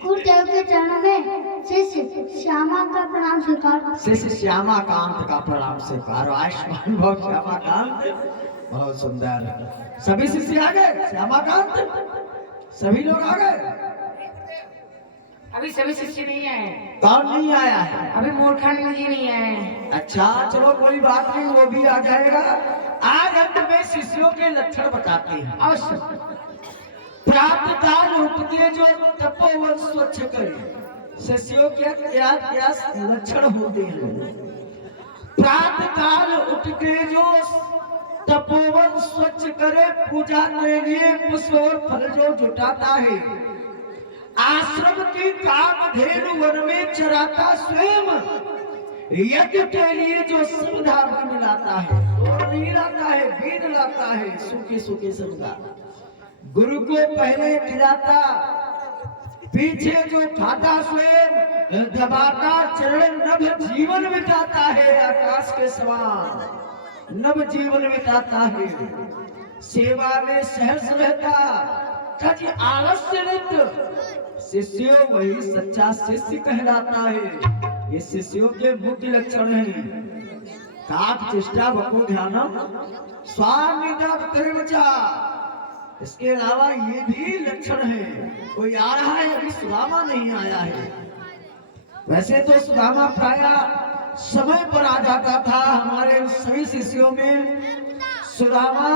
गुरुदेव के चरणों में शिष्य श्यामा का प्रणाम स्वीकार। शिष्य श्यामा कांत का प्रणाम स्वीकार। आयुष्मान भव श्यामा कांत, बहुत सुंदर। सभी शिष्य आ गए, श्यामा कांत सभी लोग आ गए। अभी सभी शिष्य नहीं आए, कौन नहीं आया है? अभी मूर्खानंद जी नहीं आए। अच्छा चलो कोई बात नहीं, वो भी आ जाएगा। आज हम तुम्हें शिष्यों के लक्षण बताते हैं। अवश्य। प्रातः काल उठ के जो तपोवन स्वच्छ करे, शिष्यों के क्या क्या लक्षण होते हैं? प्रातः काल उठ के जो तपोवन स्वच्छ करे, पूजा के लिए पुष्प और फल जो जुटाता है, आश्रम की कामधेनु वन में चराता स्वयं, यज्ञ के लिए जो संधान लाता है, तोड़ नहीं लाता है, बीन लाता है, सूखे सूखे संधान, गुरु को पहले खिलाता, पीछे जो खाता स्वयं, दबाता चरण, नभ जीवन बिताता है, आकाश के समान नव जीवन बिताता है, सेवा में सहर्ष रहता, कभी आलस्य रहित, शिष्यों वही सच्चा शिष्य कहलाता है। ये शिष्यों के मुख्य लक्षण हैं। काक चेष्टा वपो ध्यानम स्वामिदम त्रिवचा। इसके अलावा ये भी लक्षण है। कोई आ रहा है, अभी सुदामा नहीं आया है। वैसे तो सुदामा प्राय समय पर आ जाता था। हमारे सभी शिष्यों में सुदामा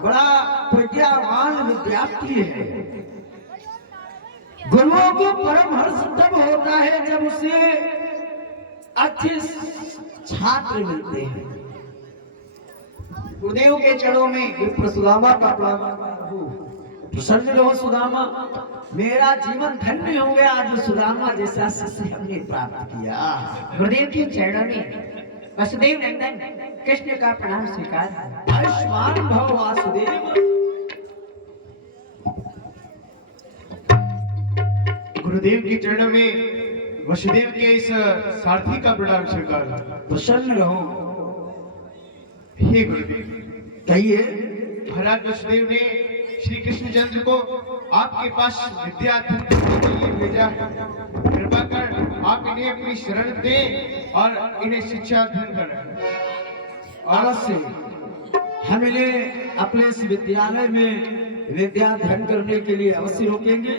बड़ा प्रज्ञावान विद्यार्थी है। गुरुओं को परम हर्ष तब होता है जब उसे अच्छे छात्र मिलते हैं। गुरुदेव के चरणों में विप्र सुदामा का प्रणाम। प्रसन्न रहो सुदामा, मेरा जीवन धन्य हो गया आज सुदामा जैसा शिष्य हमने प्राप्त किया। गुरुदेव के चरणों में वसुदेव नंदन कृष्ण का प्रणाम स्वीकार। आयुष्मान भव वासुदेव। गुरुदेव के चरणों में वसुदेव के इस सारथी का प्रणाम स्वीकार। प्रसन्न रहो। हे गुरुदेव, कहिए। महाराज वसुदेव ने श्री कृष्णचंद्र को आपके पास विद्या अध्ययन करने के लिए भेजा है। कृपा कर आप इन्हें अपनी शरण दें और इन्हें शिक्षा अध्ययन करें। अवश्य हम इन्हें अपने इस विद्यालय में विद्या अध्ययन करने के लिए अवश्य रोकेंगे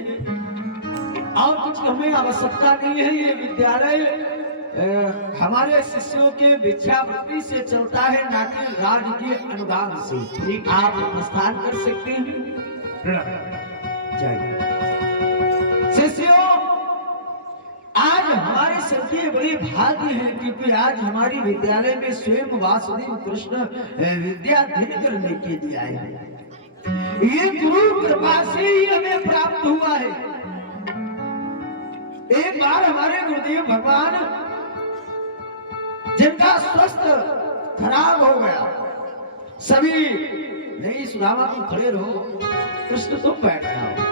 और कुछ हमें आवश्यकता नहीं है। ये विद्यालय हमारे शिष्यों के भिक्षावृत्ति से चलता है, ना कि राजकीय अनुदान से। ठीक, आप प्रस्थान कर सकते हैं। शिष्यों, आज हमारे सबके बड़ी भाग्य है क्योंकि आज हमारी विद्यालय में स्वयं वासुदेव कृष्ण विद्या अध्ययन करने के लिए आए हैं। ये गुरु कृपा से ही हमें प्राप्त हुआ है। एक बार हमारे गुरुदेव भगवान जिनका स्वास्थ्य खराब हो गया, सभी नहीं सुदामा तुम खड़े रहो, कृष्ण तुम बैठ जाओ।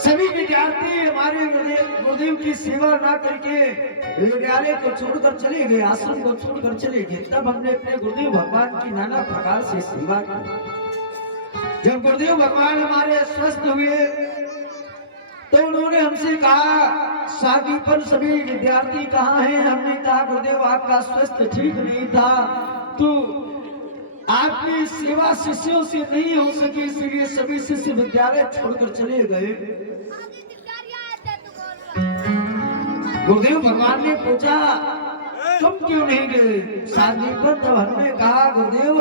सभी विद्यार्थी हमारे गुरुदेव की सेवा ना करके विद्यालय को छोड़कर चले गए, आश्रम को छोड़कर चले गए। तब हमने अपने गुरुदेव भगवान की नाना प्रकार से सेवा की। जब गुरुदेव भगवान हमारे स्वस्थ हुए तो उन्होंने हमसे कहा, साधीपन सभी विद्यार्थी कहाँ हैं? हमने कहा गुरुदेव आपका स्वास्थ्य ठीक नहीं था, तो आपकी सेवा शिष्यों से नहीं हो सकी, इसलिए सभी शिष्य विद्यालय छोड़कर चले गए। गुरुदेव भगवान ने पूछा तुम क्यों नहीं गए? साधीपन जब हमने कहा गुरुदेव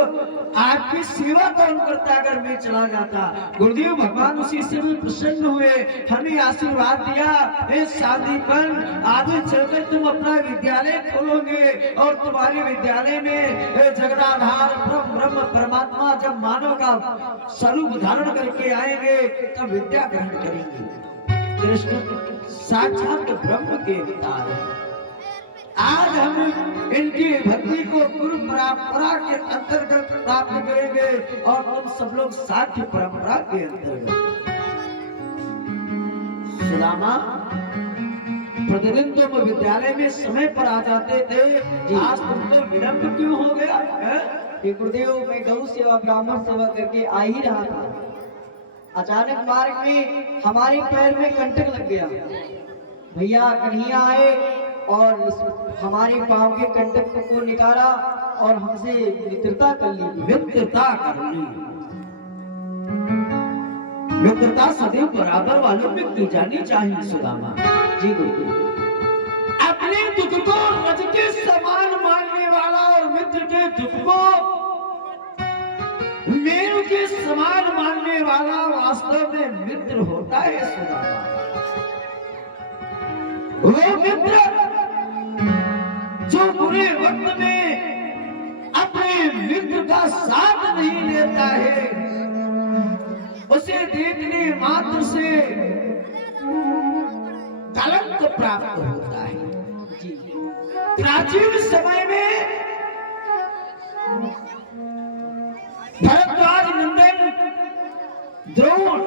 आपकी सेवा कौन करता अगर मैं चला जाता? गुरुदेव भगवान उसी से भी प्रसन्न हुए, हमें आशीर्वाद दिया, हे साधीपन आगे चलकर तुम अपना विद्यालय खोलोगे और तुम्हारे विद्यालय में जगदाधार ब्रह्म परमात्मा जब मानव का स्वरूप धारण करके आएंगे तब विद्या ग्रहण करेंगे। कृष्ण साक्षात ब्रह्म के अवतार हैं। आज हम इनकी भक्ति को गुरु परंपरा के अंतर्गत प्राप्त करेंगे और तुम सब लोग साध्य परंपरा के अंतर्गत। सुदामा, प्रतिदिन तुम विद्यालय में समय पर आ जाते थे, आज तुमको विलंब क्यों हो गया? गुरुदेव मैं गौ सेवा ब्राह्मण सेवा करके आ ही रहा था, अचानक मार्ग में हमारे पैर में कंटक लग गया। भैया कन्हैया आए और हमारे पांव के कंटक को निकाला और हमसे मित्रता कर ली। मित्रता सदैव बराबर वालों में की जानी चाहिए। सुदामा जी गुरुदेव, अपने दुख को रज के समान मानने वाला और मित्र के दुख को मेरु के समान मानने वाला वास्तव में मित्र होता है। सुदामा, वो मित्र जो बुरे वक्त में अपने मित्र का साथ नहीं लेता है, उसे देखने मात्र से कलंक प्राप्त होता है। प्राचीन समय में भरद्वाज नंदन द्रोण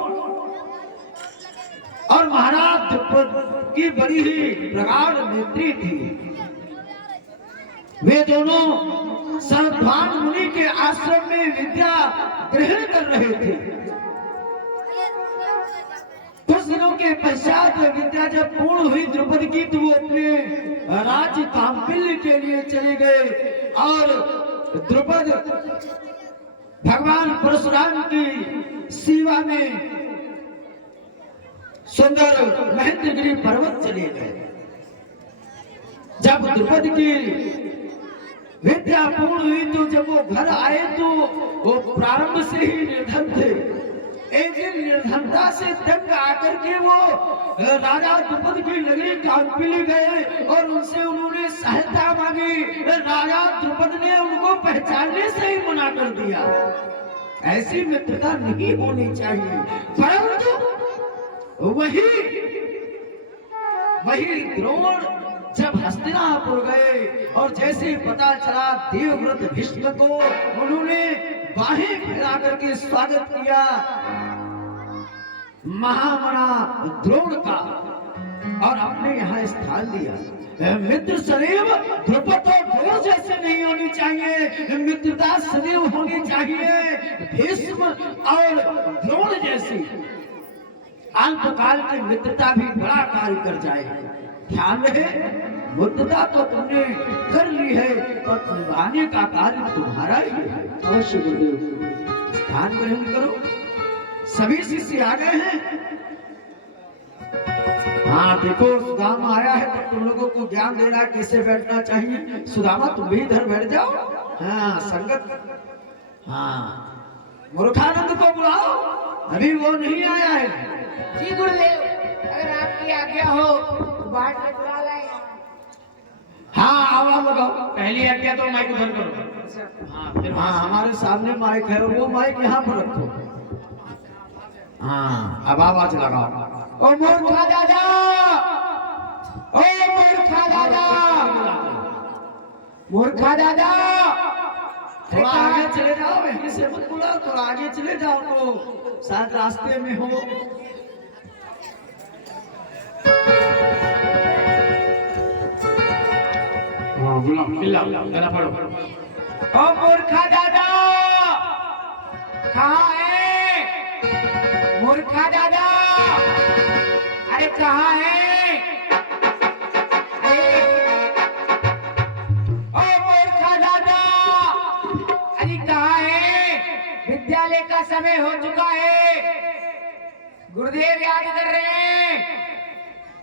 और महाराज द्रुपद की बड़ी ही प्रगाढ़ मैत्री थी। वे दोनों सरद्वान मुनि के आश्रम में विद्या ग्रहण कर रहे थे। कुछ दिनों के पश्चात विद्या जब पूर्ण हुई द्रुपद की तो वो अपने राज्य काम्पिल्य के लिए चले गए और द्रुपद भगवान परशुराम की सेवा में सुंदर महेंद्रगिरी पर्वत चले गए। जब द्रुपद की विद्या पूर्ण हुई तो जब वो घर आए तो वो प्रारंभ से ही निर्धन थे। एक दिन निर्धनता से तंग आकर के वो राजा द्रुपद की नगरी काम्पिली गए और उनसे उन्होंने सहायता मांगी। राजा द्रुपद ने उनको पहचानने से ही मना कर दिया। ऐसी मित्रता नहीं होनी चाहिए। परंतु वही द्रोण जब हस्तिनापुर गए और जैसे पता चला देवव्रत भीष्म को उन्होंने बाहें फैला करके स्वागत किया महामना द्रोण का और अपने यहाँ स्थान दिया। मित्र सदैव द्रुपद और द्रोण जैसे नहीं होनी चाहिए, मित्रता सदैव होनी चाहिए भीष्म और द्रोण जैसी। अल्पकाल की मित्रता भी बड़ा कार्य कर जाएगी। ध्यान रहे, मित्रता तो तुमने कर ली है और निभाने का कार्य तुम्हारा ही है। अवश्य गुरुदेव, ध्यान ग्रहण करो। सभी शिष्य आ गए हैं। हाँ देखो, सुदामा आया है तो तुम लोगों को ज्ञान दे रहा है कैसे बैठना चाहिए। सुदामा तुम भी इधर बैठ जाओ। हाँ संगत, हाँ मूर्खानंद को बुलाओ, अभी वो नहीं आया है। जी गुरुदेव, अगर आपकी आज्ञा हो तो बाट में बुला लाए। हाँ आवाज लगाओ। पहली आज्ञा तो माइक उधर करो। हाँ फिर हाँ हमारे सामने माइक है, वो माइक यहाँ पर रखो। हाँ अब आवाज लगाओ। ओ मूर्खा दादा, ओ मूर्खा दादा, मूर्खा दादा, थोड़ा आगे चले जाओ, यहीं से मत बुलाओ, थोड़ा आगे चले जाओ तो शायद रास्ते में हो। हाँ बुलाओ, चिल्लाओ, गाना पढ़ो। ओ मूर्खा दादा, कहाँ है मूर्खा दादा? अरे कहाँ है? ओ मूर्खा दादा, अरे कहाँ है? विद्यालय का समय हो चुका है। गुरुदेव याद कर रहे हैं,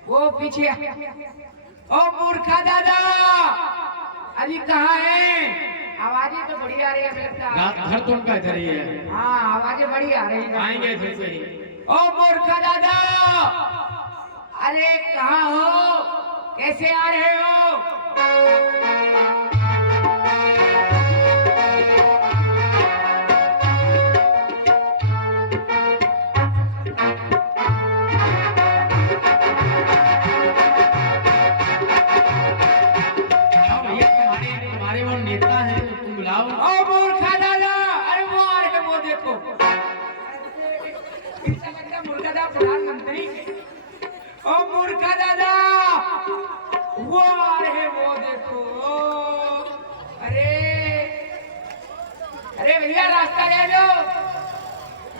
वो पीछे। ओ मूर्खा दादा, अरे कहाँ है? आवाजें तो बड़ी आ रही है, मुझे लगता है। रात भर तुम का इधर ही है। हाँ आवाजें बड़ी आ रही है। आएंगे फिर से ही। ओ मूर्खा दादा, अरे कहाँ हो? कैसे आ रहे हो? आओ भैया, तुम्हारे वो नेता हैं, तुम बुलाओ। ओ मूर्खा दादा, अरे वो आ रहे हैं, वो देखो। मूर्खा दादा प्रधानमंत्री। ओ मूर्खा दादा, वो आ रहे हैं, वो देखो। अरे अरे भैया रास्ता ले लो।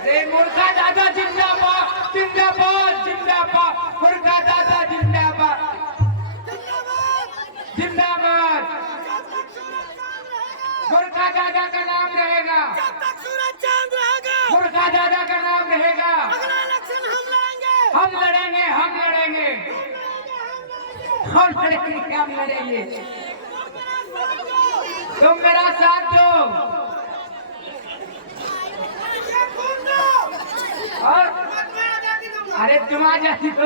अरे मूर्खा दादा जिंदाबाद, जिंदाबाद, जिंदाबाद, मूर्खा दादा जिंदाबाद, जिंदाबाद। मूर्खा दादा का नाम रहेगा, मूर्खा दादा का नाम रहेगा। हम लड़ेंगे, हम लड़ेंगे, हम लड़ेंगे, हम लड़ेंगे। तुम मेरा साथ दो और अरे तुम आ जाती हो।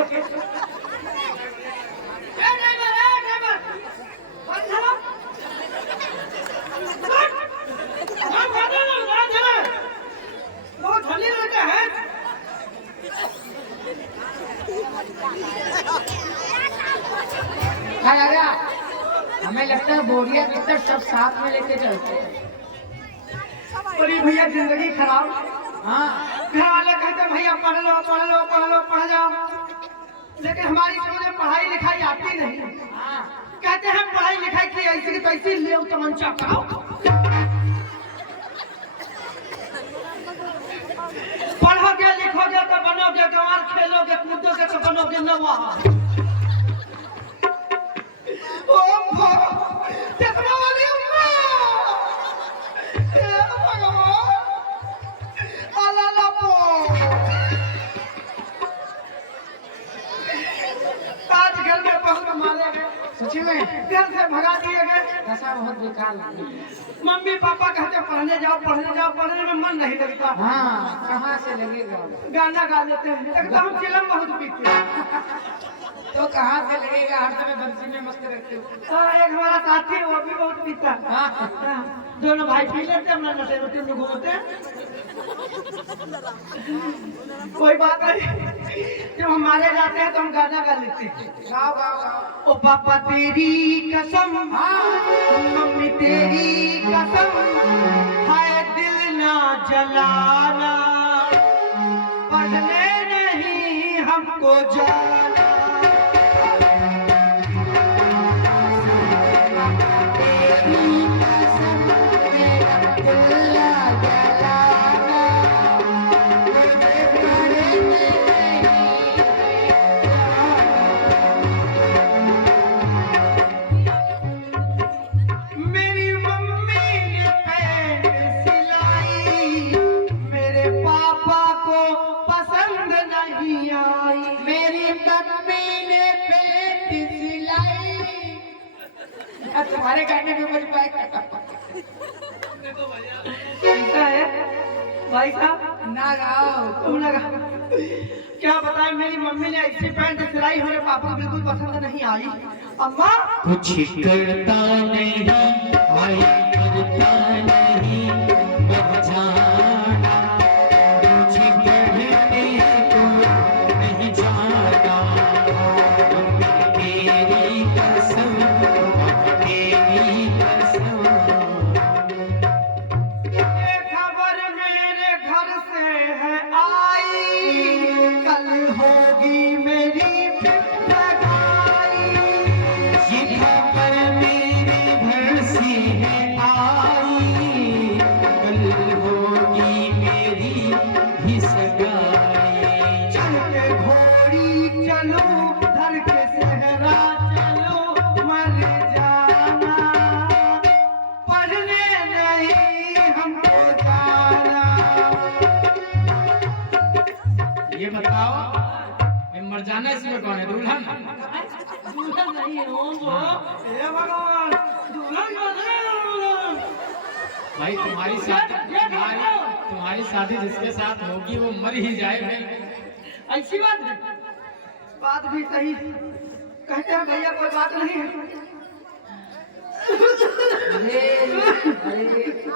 हमें लगता है बोरिया बिस्तर सब साथ में लेके चलते हैं। बड़ी भैया जिंदगी खराब। हाँ घर वाले कहते भैया पढ़ लो, पढ़ लो, पढ़ लो, पढ़ जाओ, लेकिन हमारी समझ में पढ़ाई लिखाई आती नहीं। कहते हैं पढ़ाई लिखाई की ऐसी की तैसी ले तमंचा खाओ। पढ़ोगे लिखोगे तो बनोगे गंवार, खेलोगे कूदोगे तो बनोगे नवाब। देखने वाली आज घर में बहुत मारे गए, सच्ची में घर से भगा दिए गए। दशा बहुत बेकार लगी। मम्मी पापा कहते पढ़ने जाओ, पढ़ने जाओ, पढ़ने में मन नहीं लगता। हाँ कहाँ से लगेगा? गाना गा लेते हैं, लगता हम चिलम बहुत पीते हैं। तो कहाँ से लगेगा? हर समय बंसी में मस्त रहते हो। एक हमारा साथी है, वो भी बहुत पीता है। दोनों भाई पी लेते, हम नशे रोटी में घूमते हैं। कोई बात नहीं, जब हमारे जाते हैं तो हम गाना गा लेते हैं। गाओ गाओ गाओ। ओ पापा तेरी कसम, मम्मी तेरी कसम, हाय दिल ना जलाना, पढ़ने नहीं हमको जाना। तुम्हारे गाने में बज पाएगा। ऐसा है भाई साहब, ना गाओ। तुम लगा क्या बताएं, मेरी मम्मी ने ऐसी पैंट सिलाई हमारे पापा को बिल्कुल पसंद नहीं आई। अम्मा कुछ करता नहीं, भाई करता नहीं, अब जाना मुझे पढ़ने को नहीं जाना। तेरी कसम, तेरी कसम। ये खबर मेरे घर से है आई, कल होगी मेरी फिर सगाई। ये खबर मेरे घर से है आई, कल होगी मेरी भी सगाई। चल के घोड़ी चलो, धर के सहरा चलो, मर जाना, पढ़ने नहीं हमको जाना। ये बताओ, ये मर जाना इसमें कौन है? दुल्हन? दुल्हन नहीं है वो, हे भगवान, दुल्हन बने। भाई तुम्हारी शादी जिसके साथ होगी वो मर ही जाए फिर। ऐसी बात है, बात भी सही कहते हैं भैया, कोई बात नहीं है।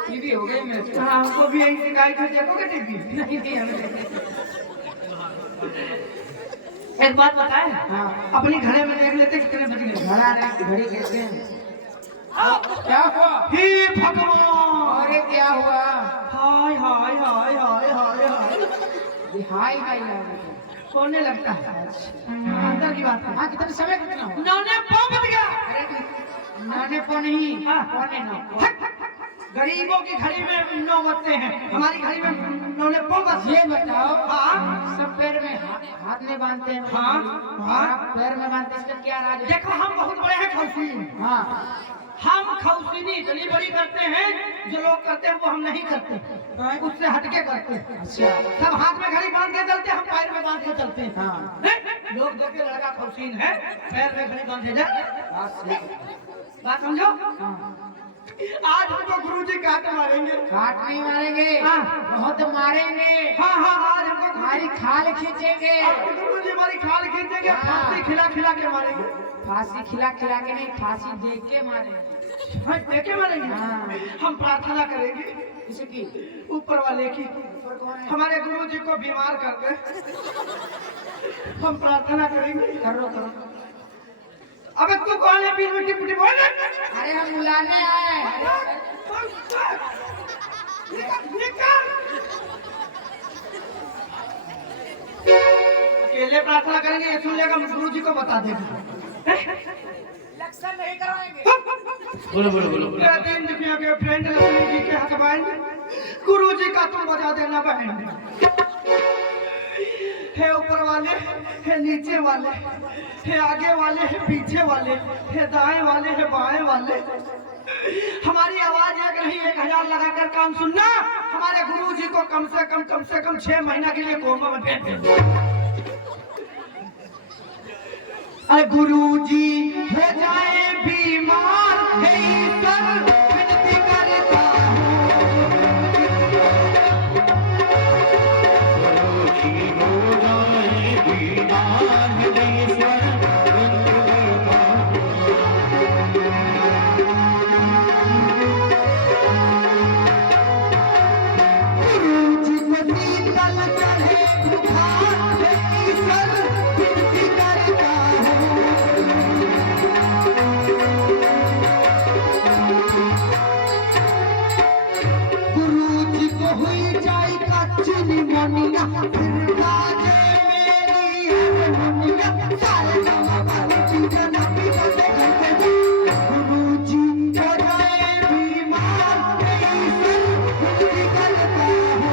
टीवी हो गई मेरे से। हाँ, हमको भी यही शिकायत है, देखोगे टीवी? नहीं नहीं हमें एक बात बताए, अपनी घरे में देख लेते कितने बज गए। घड़ी कहते हैं। क्या हुआ? हे भगवान, अरे क्या हुआ? हाय हाय हाय हाय हाय हाय, हाय हाय सोने लगता है। अंदर की बात है। हाँ कितने समय कितना हुआ? नौने पाँव बज गया। नाने पो नहीं, हाँ। पौने नौ। गरीबों की घड़ी में 9 बजते हैं, हमारी घड़ी में 9:15 बजते ये हैं। बताओ, हाँ सब पैर में हाथ में बांधते हैं। हाँ, हाँ। पैर में बांधते हैं, इसका क्या राज है? देखो, हम बहुत बड़े हैं खौसीन। हाँ हम खौसीनी इतनी बड़ी करते हैं, जो लोग करते हैं वो हम नहीं करते, उससे हटके करते हैं। अच्छा। सब हाथ में घड़ी बांध के चलते हैं, हम पैर में बांध के चलते हैं। हाँ। हैं? लोग देखे लड़का खौसीन है, पैर में घड़ी बांधे जाए। बात समझो। आज हमको गुरुजी काट मारेंगे। काट नहीं मारेंगे, हाँ। बहुत मारेंगे। हाँ हाँ, आज हमको हमारी खाल खींचेंगे। गुरुजी हमारी खाल खींचेंगे, हाँ। फांसी खिला खिला के मारेंगे। फांसी खिला खिला के नहीं, फांसी दे के मारेंगे। हाँ, देखे मारेंगे। हाँ। हम प्रार्थना करेंगे किसकी? ऊपर वाले की, हमारे गुरुजी को बीमार कर दे। हम प्रार्थना करेंगे। करो करो। अबे तू कौन है? बीच में टिप बोल। अरे हम बुलाने आए। निकाल। अकेले प्रार्थना करेंगे, ये सुन लेगा, गुरुजी को बता देगा। लक्षण नहीं करवाएंगे। बोलो बोलो बोलो बोलो। दिन दुनिया के फ्रेंड लक्ष्मी जी के हकबाएंगे, गुरुजी का तुम बजा देना बहन। है ऊपर वाले, है नीचे वाले, है आगे वाले, है पीछे वाले, है दाएं वाले, है बाएं वाले। हमारी आवाज एक नहीं, 1000 लगाकर काम सुनना। हमारे गुरुजी को कम से कम 6 महीना के लिए कोमा में भेज देना। अरे गुरुजी हो जाए बीमार, हे ईश्वर विनती करता हूँ। गुरुजी को शीतल चढ़े बुखार, हे ईश्वर विनती करता हूँ। गुरुजी को हुई जाए कच्ची निमोनिया, फिर बाजे मेरी हारमोनिया, सारे गाँव वाले चीज़ें ना भी बंदे करते हैं। गुरुजी हो जाए बीमार, हे ईश्वर विनती करता हूँ।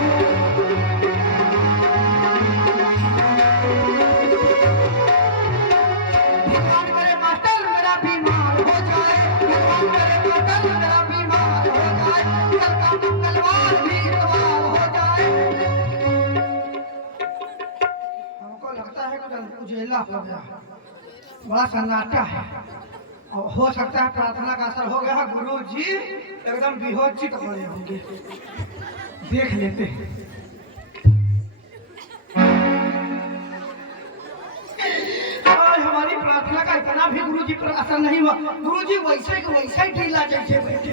भगवान करे मास्टर मेरा बीमार हो जाए, भगवान करे मास्टर मेरा बीमार हो जाए, कल का मंगलवार भी इतवार हो जाए। हमको लगता है कल उजेला हो गया, बड़ा सन्नाटा है। हो सकता है प्रार्थना का असर हो गया। गुरु जी एकदम बेहोचित हो रहे होंगे, देख लेते हैं। आज हमारी प्रार्थना का इतना भी गुरु जी पर असर नहीं हुआ। गुरु जी वैसे के वैसे ही ढीला जैसे बैठे।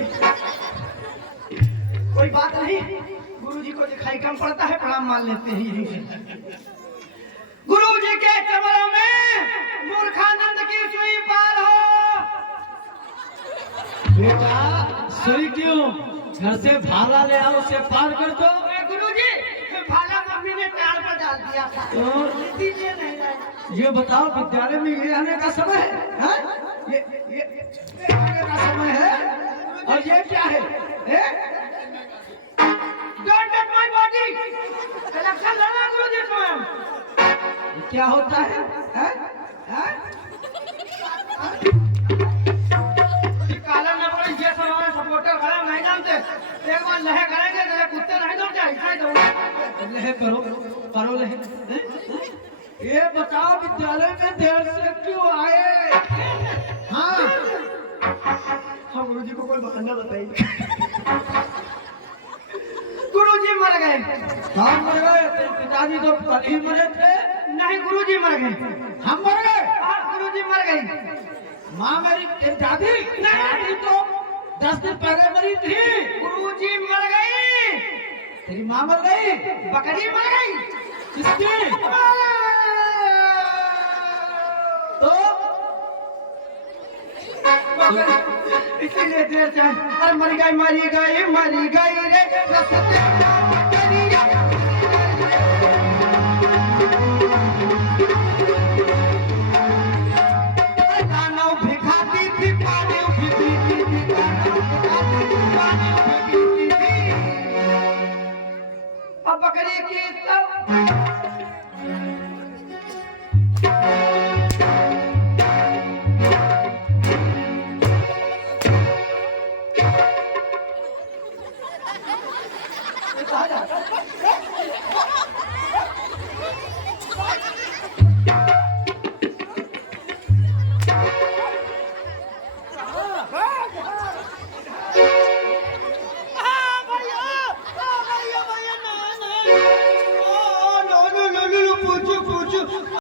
कोई बात नहीं, गुरु जी को दिखाई कम पड़ता है, प्रणाम मान लेते हैं यहीं से। गुरु जी के चरणों में मूर्खानंद की सुई पार हो। बेटा सही क्यों, घर से भाला ले आओ, उसे पार कर दो। गुरु जी भाला मम्मी ने पेड़ पर डाल दिया था, दीजिए नहीं आया। ये बताओ विद्यालय में ये आने का समय है? ये आने का समय है और ये क्या है? Don't touch my body! Election लड़ना गुरु जी स्वयं। क्या होता है? काला नंबर ये सब हमारे सपोर्टर खड़े नहीं जानते। एक बार लहे करेंगे तो कुत्ते नहीं दौड़ जाए, ऐसा ही दौड़। लहे करो करो लहे। ये बताओ विद्यालय में देर से क्यों आए? हाँ गुरु जी को कोई बहाना बताइए। गुरु जी मर गए। हम मर गए? तेरे पिताजी तो कल ही मरे थे। नहीं गुरु जी मर गए। हम मर गए? हाँ गुरु जी मर गई। माँ मेरी तेरी दादी? दादी तो 10 दिन पहले मरी थी। गुरु जी मर गई। तेरी माँ मर गई? बकरी मर गई। किसकी? तो इसीलिए देर से अरे मरी गई रे रस्ते दानव भी खाती थी, पानी भी पीती थी, दानव भी खाती थी, पानी भी पीती थी। अब बकरी की तब भैया